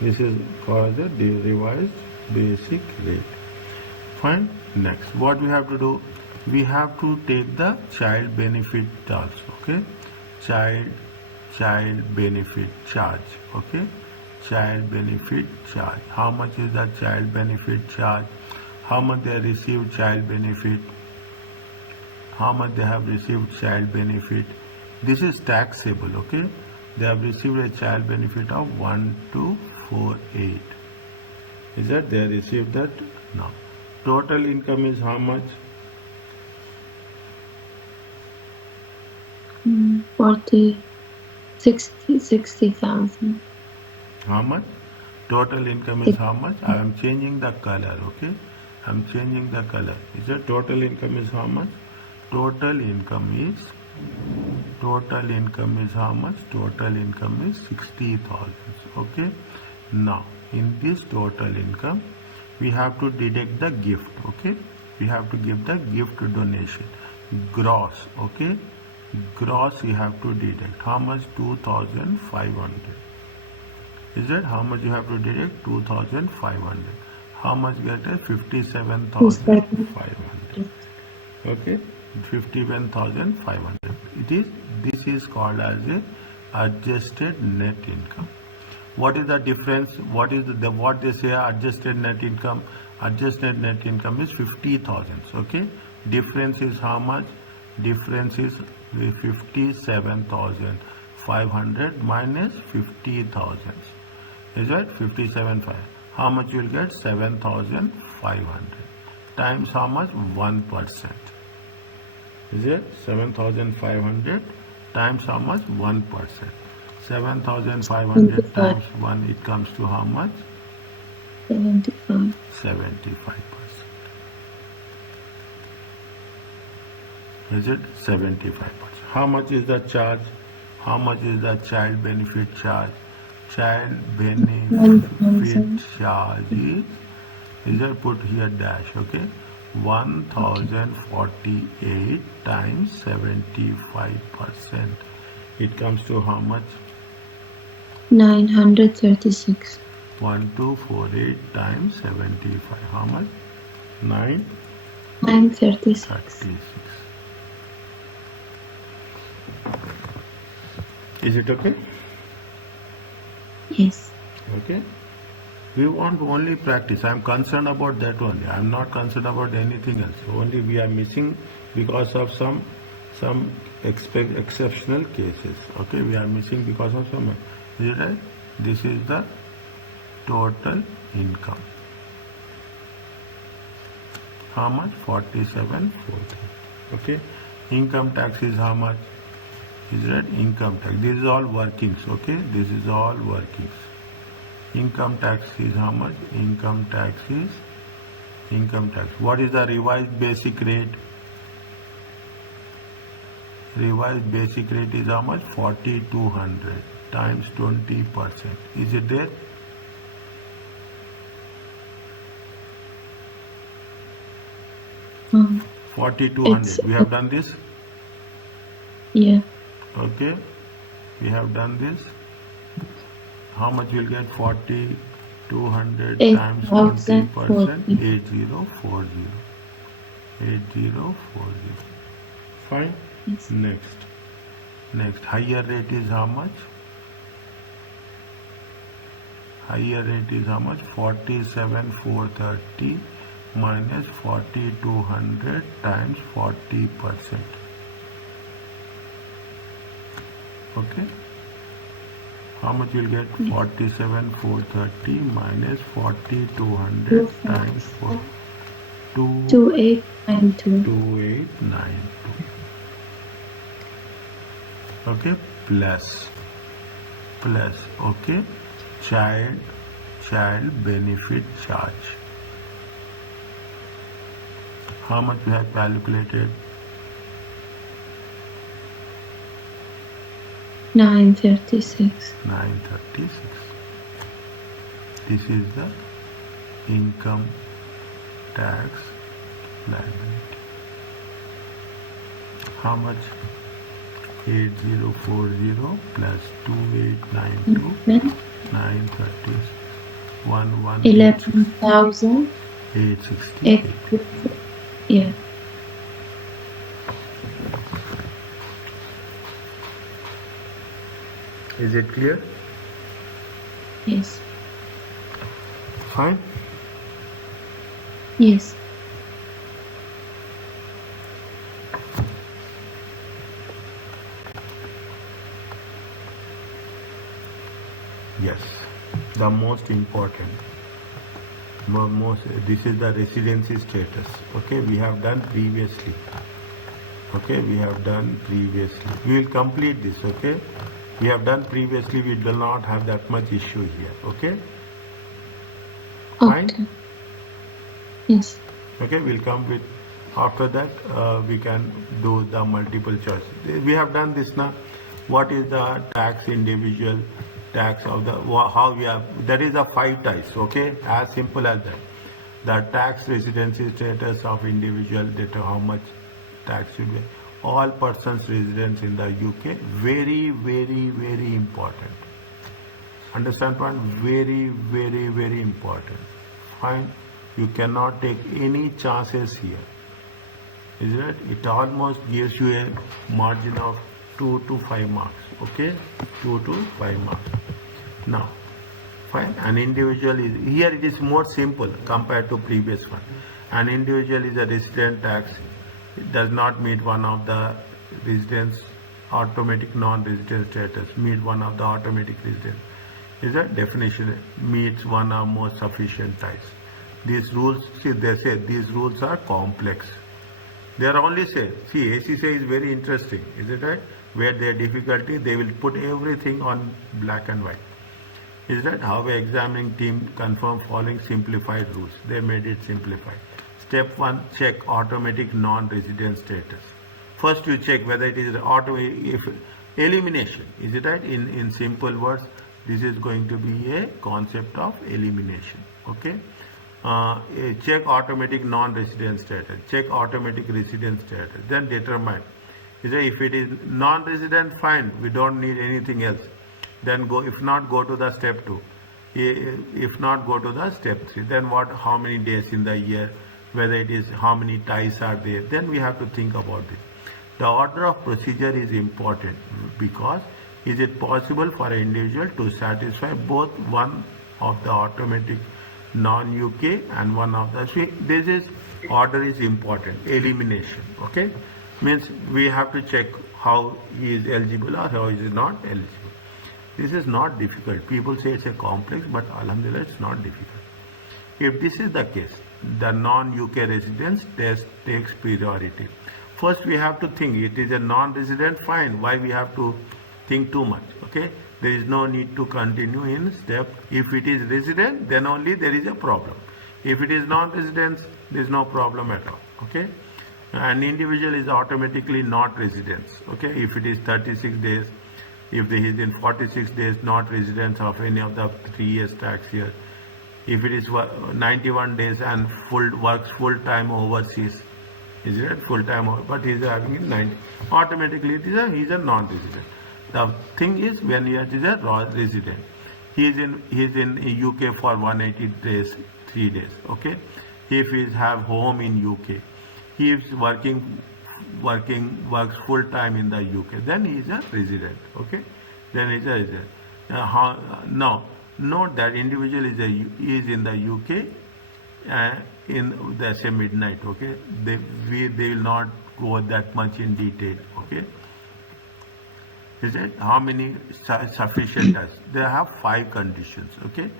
This is called the revised basic rate. Fine. Next, what we have to do? We have to take the child benefit also. Okay, child benefit charge. Okay, child benefit charge. How much is the child benefit charge? How much they received child benefit? How much they have received child benefit? This is taxable. Okay, they have received a child benefit of 1,248. Is that they received that? No. Total income is how much? 60,000. How much? Total income is how much? I am changing the color. Okay, I am changing the color. Is that total income is how much? Total income is how much? Total income is 60,000. Okay. Now in this total income, we have to deduct the gift. Okay, we have to give the gift donation, gross. Okay, gross you have to deduct. How much? 2,500. Is it? How much you have to deduct? 2,500. How much get it? 57,500. Okay, 51,500. This is called as a adjusted net income. What is the difference? What is what they say adjusted net income? Adjusted net income is 50,000. Okay, difference is how much? Difference is 57,500 minus 50,000. Is that 57,500? How much you will get? 7,500 times how much? 1%. Is it? 7,500 times how much? 1%. 7,500 times 1, it comes to how much? 75. 75%. Is it? 75%. How much is the charge? How much is the child benefit charge? Child benefit charge is it? Put here dash. Okay, 1,048 times 75%. It comes to how much? 936. 1,248 times 75. How much? 936. 36. Is it okay? Yes. Okay. We want only practice. I am concerned about that only. I am not concerned about anything else. Only we are missing because of some exceptional cases. Okay, we are missing because of some. Is it right? This is the total income. How much? 47,400. Okay. Income tax is how much? Is that income tax? This is all workings. Okay, this is all workings. Income tax is how much? Income tax is income tax. What is the revised basic rate? Revised basic rate is how much? 4,200 times 20%. Is it there? Um, 4,200. We have done this. Yeah. Okay, we have done this. How much will get? 4,200 times 20%. 8040. 8040. Fine. Yes. Next. Higher rate is how much? Higher rate is how much? 47,430 minus 4,200 times 40%. Okay. How much you will get? 47,430 minus 4,200 times 4. 2892. 2892. Okay. Plus. Okay. Child benefit charge. How much we have calculated? 936. 936. This is the income tax liability. How much? 8040 plus 2892. 936. 11,868. 868. Yeah. Is it clear? Yes. Fine. Yes. Yes. The most important. This is the residency status. Okay, we have done previously. Okay, we have done previously. We will complete this. Okay, we have done previously. We do not have that much issue here. Okay. Fine. Okay. Yes. Okay, we'll come with. After that, we can do the multiple choice. We have done this now. What is the tax individual? tax of the how we have, that is the 5 types, okay, as simple as that. The tax residency status of individual, that how much tax should be, all persons residents in the UK, very very very important. Understand point? Very very very important. Fine, you cannot take any chances here, isn't it? It almost gives you a margin of 2 to 5 marks, okay, 2 to 5 marks. Now fine, an individual is, here it is more simple compared to previous one. An individual is a resident tax, it does not meet one of the residence automatic non-resident status, meet one of the automatic resident, is a definition, meets one or more sufficient types. These rules, see, they say these rules are complex. They are only say, see, ACCA is very interesting, is it right? Where their difficulty, they will put everything on black and white. Is that how a examining team confirm following simplified rules? They made it simplified. Step 1, check automatic non-resident status. First you check whether it is if elimination, is it right? In simple words, this is going to be a concept of elimination, okay? Check automatic non-resident status, check automatic resident status, then determine. Is that if it is non-resident, fine, we don't need anything else. Then go, if not, go to the step 2. If not, go to the step 3. Then what, how many days in the year, whether it is, how many ties are there, then we have to think about this. The order of procedure is important because is it possible for an individual to satisfy both one of the automatic non-UK and one of the, see, this is, order is important, elimination, okay? Means we have to check how he is eligible or how he is not eligible. This is not difficult. People say it's a complex, but alhamdulillah, it's not difficult. If this is the case, the non-UK residence test takes priority. First, we have to think it is a non-resident, fine. Why we have to think too much? Okay, there is no need to continue in step. If it is resident, then only there is a problem. If it is non-resident, there is no problem at all. Okay, an individual is automatically not resident. Okay, if it is 36 days. If he is in 46 days not residents of any of the 3 years tax year, if it is 91 days and works full time overseas, is it full time, but he is having it 90, automatically it is he is a non-resident. The thing is when he is a resident, he is in UK for 180 days, 3 days. Okay, if he have home in UK, he is works full time in the UK, then he is a resident. Okay, then he is a resident. Now note that individual is in the UK in the say midnight. Okay, they will not go that much in detail. Okay, is it how many sufficient as they have 5 conditions. Okay,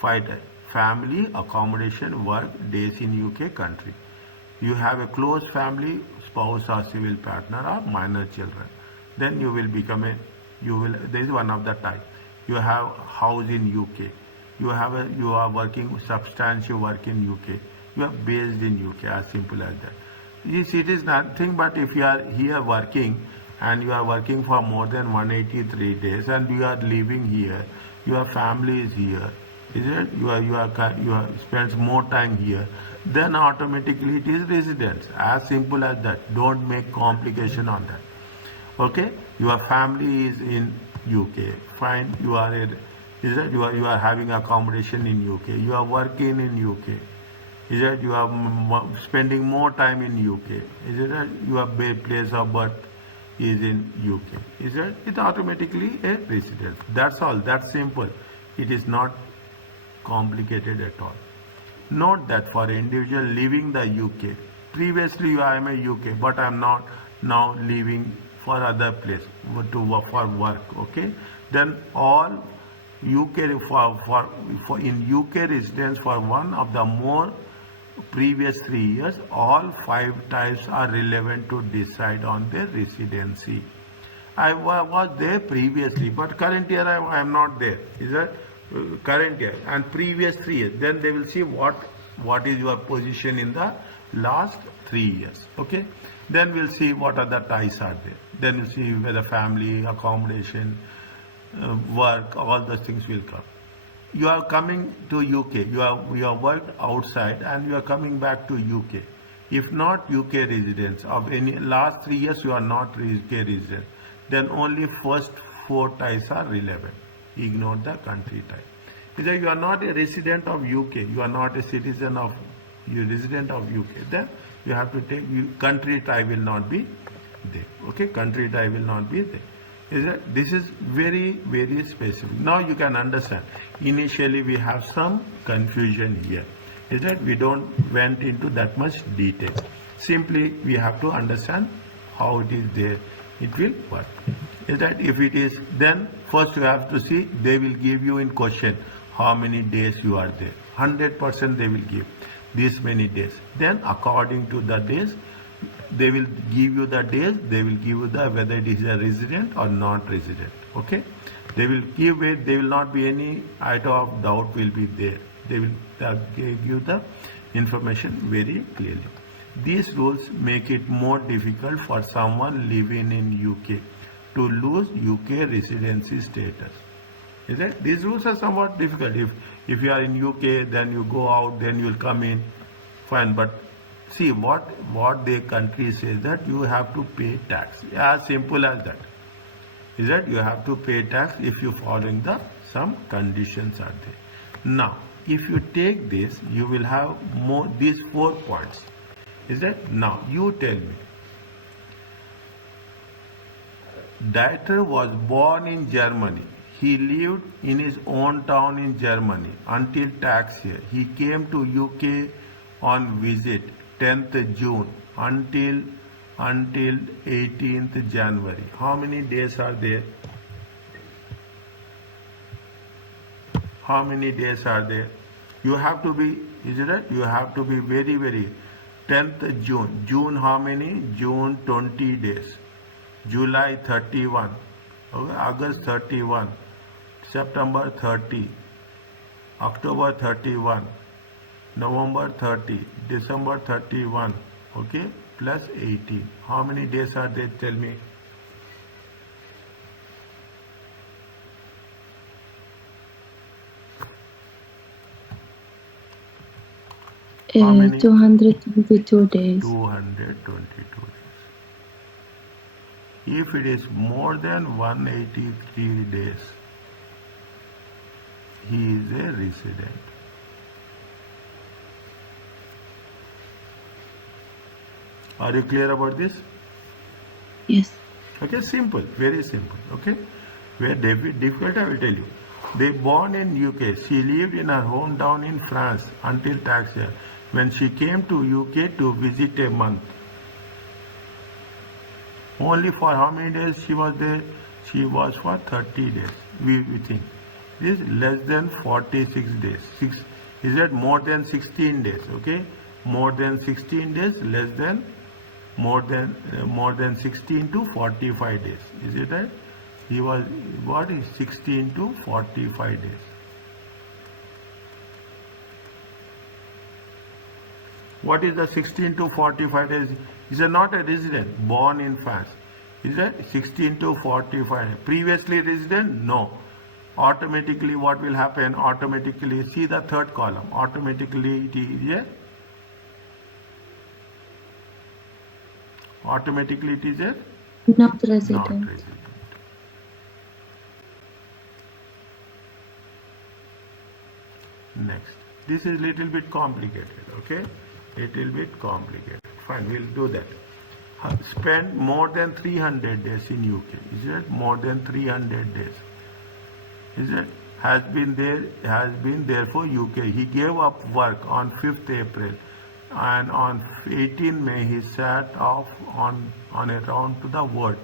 5 types: family, accommodation, work, days in UK country. You have a close family, spouse or civil partner or minor children, then you will become there is one of the type. You have house in UK, you are working substantial work in UK, you are based in UK, as simple as that. Yes, it is nothing, but if you are here working and you are working for more than 183 days and you are living here, your family is here, is it? You are spends more time here, then automatically it is residence. As simple as that. Don't make complication on that. Okay, your family is in UK, fine. You are having accommodation in UK. You are working in UK. Is that you are spending more time in UK? Is it that your place of birth is in UK? Is that it automatically a residence? That's all. That's simple. It is not complicated at all. Note that for individual living the UK, previously I am a UK, but I am not now living for other place for work. Okay, then all UK for in UK residence for one of the more previous 3 years, all 5 types are relevant to decide on their residency. I was there previously, but current year I am not there. Is that current year and previous 3 years? Then they will see what is your position in the last 3 years. Okay, then we'll see what are the ties are there. Then we'll see whether family, accommodation, work, all those things will come. You are coming to UK, you have worked outside and you are coming back to UK. If not UK residents of any last 3 years, you are not UK resident, then only first 4 ties are relevant. Ignore the country tie. If you are not a resident of UK, you are not a citizen of, you resident of UK, then you have to take, country tie will not be there. Okay, country tie will not be there. This is very, very specific. Now you can understand. Initially we have some confusion here. Is that we don't went into that much detail. Simply we have to understand how it is there. It will work. Is that if it is, then first you have to see, they will give you in question how many days you are there. 100% they will give this many days. Then according to the days, they will give you the days, they will give you the whether it is a resident or not resident. Okay, they will give it, there will not be any item of doubt will be there. They will give you the information very clearly. These rules make it more difficult for someone living in UK to lose UK residency status. Is it? These rules are somewhat difficult. If you are in UK, then you go out, then you will come in, fine. But see what the country says, that you have to pay tax. As simple as that. Is that you have to pay tax if you following the some conditions are there. Now, if you take this, you will have more these 4 points. Is that? Now you tell me. Dieter was born in Germany. He lived in his own town in Germany until tax year. He came to UK on visit 10th June until 18th January. How many days are there? How many days are there? You have to be, is it right? You have to be very, very. 10th June. June how many? June 20 days. July 31. Okay. August 31. September 30. October 31. November 30. December 31. Okay. Plus 18. How many days are there? Tell me. How many? 222 days. 222 days. If it is more than 183 days, he is a resident. Are you clear about this? Yes. Okay, simple, very simple. Okay, where difficult I will tell you. They born in UK. She lived in her hometown in France until tax year, when she came to UK to visit a month. Only for how many days she was there? She was for 30 days. We think this is less than 46 days. Is that more than 16 days? Okay, more than 16 days, less than more than 16 to 45 days. Is it right? He was, what is 16 to 45 days? What is the 16 to 45 days? Is not a resident, born in France. Is that 16 to 45? Previously resident? No. Automatically what will happen? Automatically, see the third column. Automatically it is a automatically it is a not resident. Not resident. Next. This is little bit complicated, okay? Little bit complicated. Fine, we'll do that. Spent more than 300 days in UK. Is it more than 300 days? Is it? Has been there for UK. He gave up work on 5th April, and on 18 May he set off on a round to the world.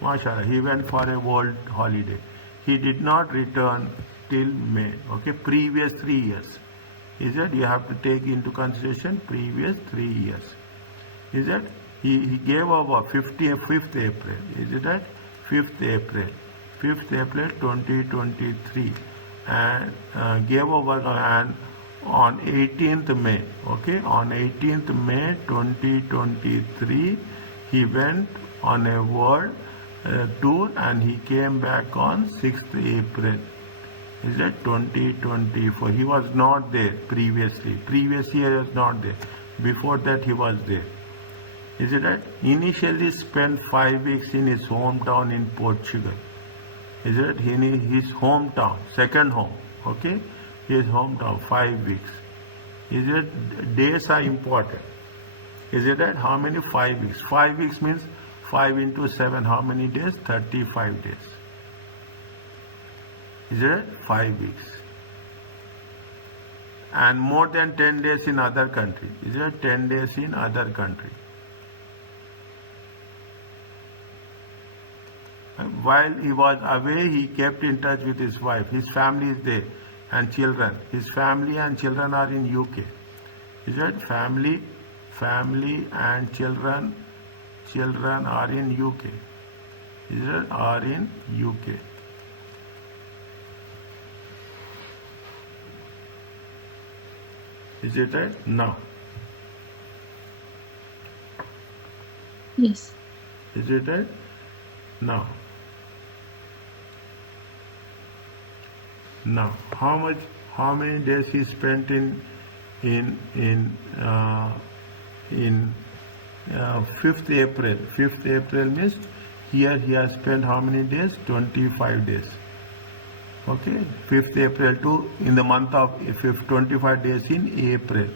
MashaAllah, he went for a world holiday. He did not return till May. Okay, previous 3 years. Is that you have to take into consideration previous 3 years. Is that he gave up 5th April. Is it that 5th April? 5th April 2023, and gave over, and on 18th May, okay, on 18th May 2023, he went on a world tour, and he came back on 6th April. Is that 2024? He was not there previously. Previous year was not there. Before that he was there. Is it right? Initially spent 5 weeks in his hometown in Portugal. Is it in his hometown, second home? Okay, his hometown 5 weeks. Is it days are important? Is it right? How many? 5 weeks. 5 weeks means 5 into 7. How many days? 35 days. Is it 5 weeks? And more than 10 days in other country. Is it 10 days in other country? While he was away, he kept in touch with his wife. His family is there and children. His family and children are in UK. Is it family and children are in UK. Is it are in UK. Is it right? Now. Yes. Is it right? Now. Now, how many days he spent in 5th April? 5th April means here he has spent how many days? 25 days. Okay, 5th April to in the month of 25 days in April.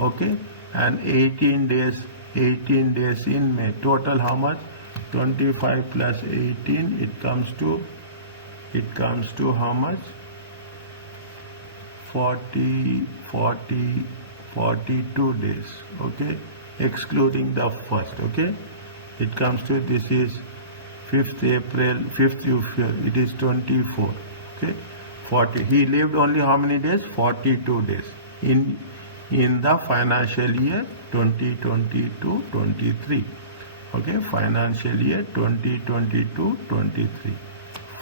Okay, and 18 days in May. Total how much? 25 plus 18. It comes to how much? 42 days. Okay, excluding the first. Okay, it comes to, this is 5th April, 5th it is 24. Okay, 40. He lived only how many days? 42 days in the financial year 2022-23. Okay, financial year 2022-23.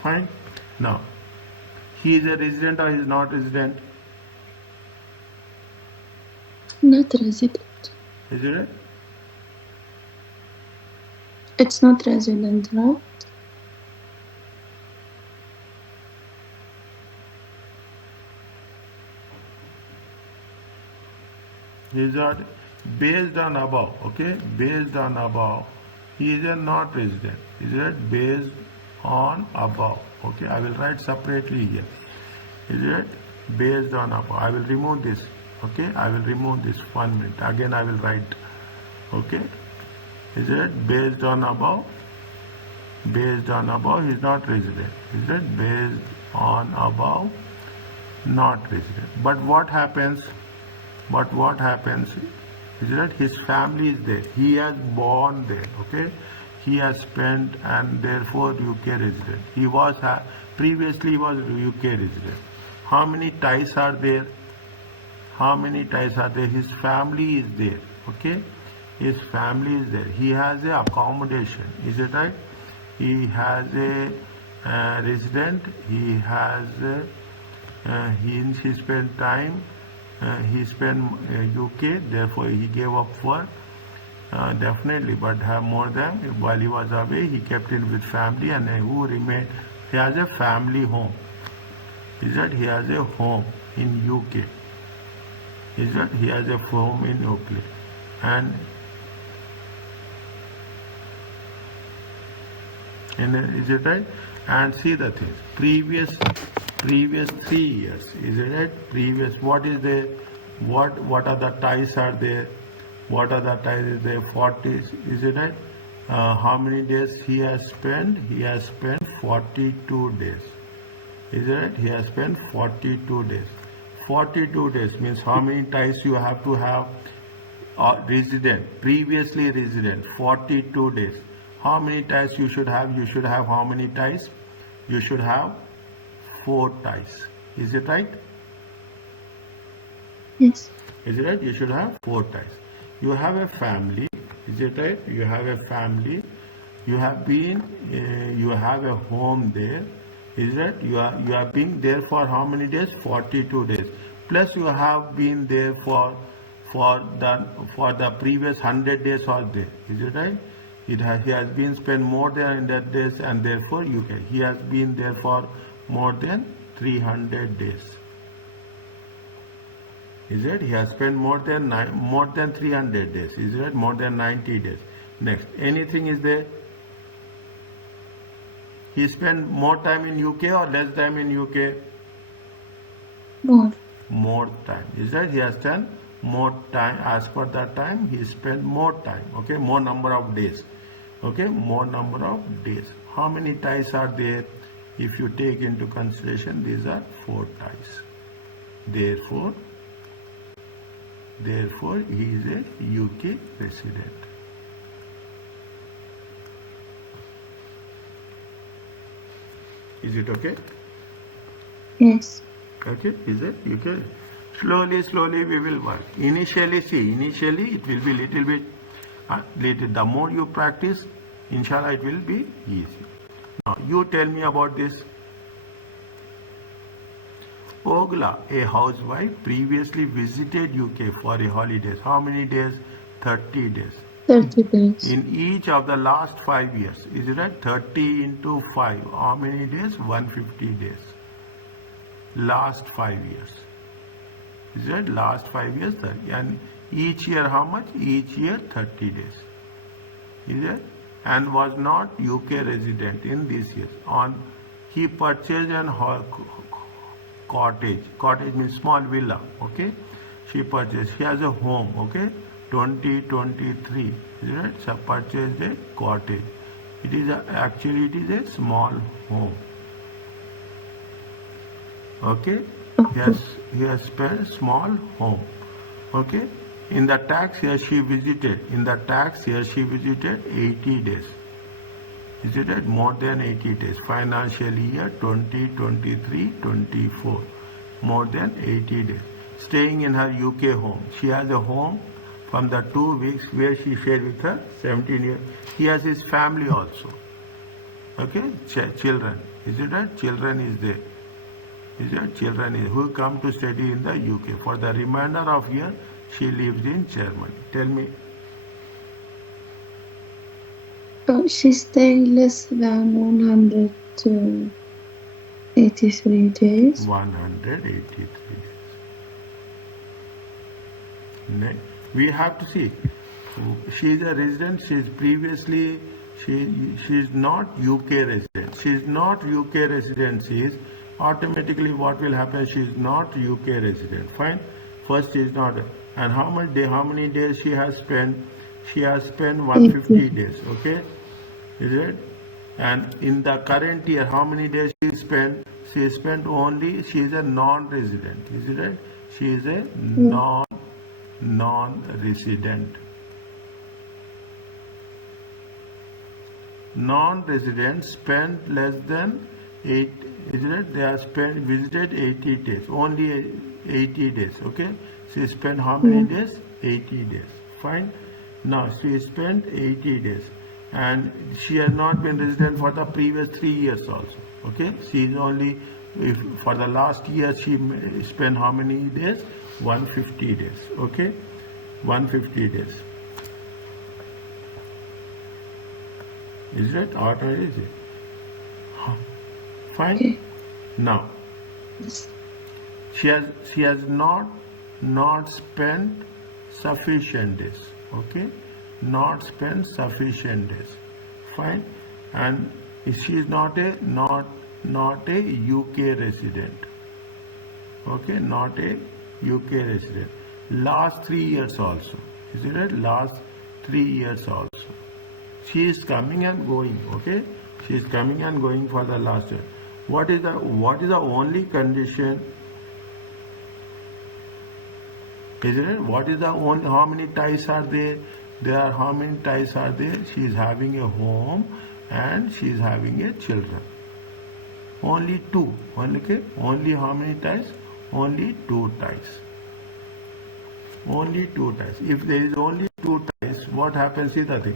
Fine. Now, he is a resident or he is not resident? Not resident. Is it right? It's not resident, no? He is not, based on above. Okay, based on above, he is a not resident. Is it based on above? Okay, I will write separately here. Is it based on above? I will remove this. Okay, I will remove this 1 minute. Again I will write. Okay, is it based on above? Based on above, he is not resident. Is it based on above? Not resident. But what happens? Is that his family is there. He has born there. Okay, he has spent, and therefore UK resident. He was previously he was UK resident. How many ties are there? His family is there. Okay, his family is there. He has a accommodation. Is it right? He has a resident. He has he spent time. He spent UK. Therefore, he gave up work. Definitely, but have more than, while he was away, he kept in with family, and who remained. He has a family home. Is that he has a home in UK? Is that he has a home in UK? And is it right? And see the things. Previous 3 years. Is it right? Previous. What is there? What are the ties are there? What are the ties? Is there 40? Is it right? How many days he has spent? He has spent 42 days. Is it right? He has spent 42 days. 42 days means how many ties you have to have? Resident, previously resident, 42 days. How many ties you should have? You should have how many ties? You should have 4 ties. Is it right? Yes. Is it right? You should have 4 ties. You have a family. Is it right? You have a family. You have been. You have a home there. Is that you have been there for how many days? 42 days. Plus you have been there for the previous 100 days or there. Is it right? He has been spent more than 100 days and therefore UK. He has been there for more than 300 days. Is it? He has spent more than 300 days. Is it? More than 90 days. Next, anything is there? He spent more time in UK or less time in UK? More. More time. Is that? He has done more time. As per that time, he spent more time. Okay, more number of days. Okay, more number of days. How many ties are there? If you take into consideration, these are 4 ties. Therefore, he is a UK resident. Is it okay? Yes. Okay, is it? UK. Slowly we will work. Initially it will be little bit, the more you practice, inshallah it will be easy. Now, you tell me about this. Ogla, a housewife, previously visited UK for a holidays. How many days? 30 days. 30 days. In each of the last 5 years. Is it right? 30 into 5. How many days? 150 days. Last 5 years. Is it? Last 5 years, 30. And each year how much? Each year 30 days. Is it? And was not UK resident in these years. He purchased an cottage. Cottage means small villa. Okay. She purchased. She has a home. Okay. 2023. Is it right? So purchased a cottage. Actually it is a small home. Okay. He has spent small home. Okay. In the tax year she visited. 80 days. Is it right? More than 80 days. Financial year 2023-24. More than 80 days. Staying in her UK home. She has a home from the 2 weeks where she stayed with her 17 years. He has his family also. Okay. Children. Is it right? Children is there. Is it? Children is who come to study in the UK. For the remainder of year, she lives in Germany. Tell me. She stayed less than 183 days. 183 days. We have to see. She is a resident. She is not UK resident. She is not UK resident. She is automatically what will happen? She is not UK resident. Fine. First she is not. And how many days she has spent? She has spent 150 days. Okay. Is it? And in the current year, how many days she spent? She spent only. She is a non-resident. Is it right? She is a non-resident. Non-resident spent less than 8. Is it right? They have visited 80 days. Only 80 days. Okay. She spent how many days? 80 days. Fine. Now she spent 80 days. And she has not been resident for the previous 3 years also. Okay. She is only, for the last year she spent how many days? 150 days. Okay. 150 days. Is it? Or is it? Fine. Okay. Now, she has not spent sufficient days. Okay. Not spent sufficient days. Fine. And she is not a UK resident. Okay. Not a UK resident. Last 3 years also. Is it right? Last 3 years also. She is coming and going. Okay. She is coming and going for the last year. What is the only condition? Is it? What is the only? How many ties are there? How many ties are there? She is having a home and she is having a children. Only 2. Okay. Only how many ties? Only 2 ties. Only 2 ties. If there is only 2 ties, what happens is that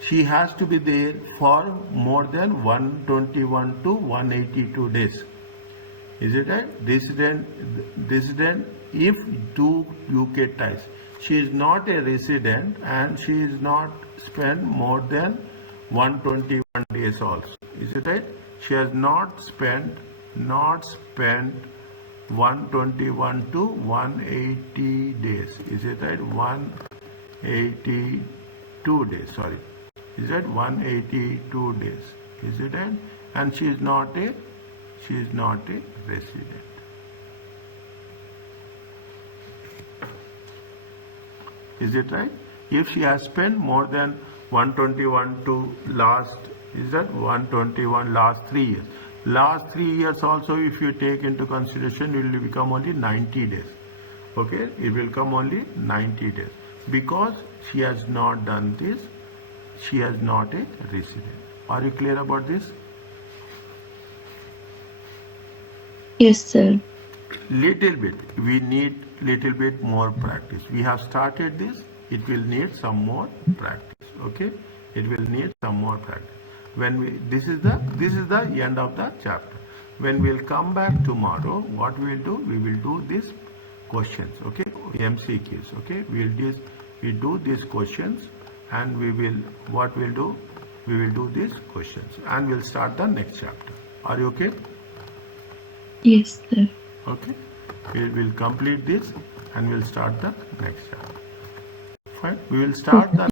she has to be there for more than 121 to 182 days. Is it right? Resident if 2 UK ties. she is not a resident and she is not spent more than 121 days also. Is it right? She has not spent 121 to 180 days. Is it right? 182 days. Sorry. Is that 182 days? Is it right? And she is not a resident. Is it right? If she has spent more than 121 to last, is that 121 last 3 years? Last 3 years also, if you take into consideration, it will become only 90 days. Okay, it will come only 90 days because she has not done this. She is not a resident. Are you clear about this? Yes, sir. Little bit. We need little bit more practice. We have started this. It will need some more practice. Okay? It will need some more practice. This is the end of the chapter. When we'll come back tomorrow, what we will do? We will do these questions. Okay? MCQs. Okay? We do these questions, and we will do these questions, and we'll start the next chapter. Are you okay? Yes, sir. Okay, we will complete this and we'll start the next chapter. Fine, we will start the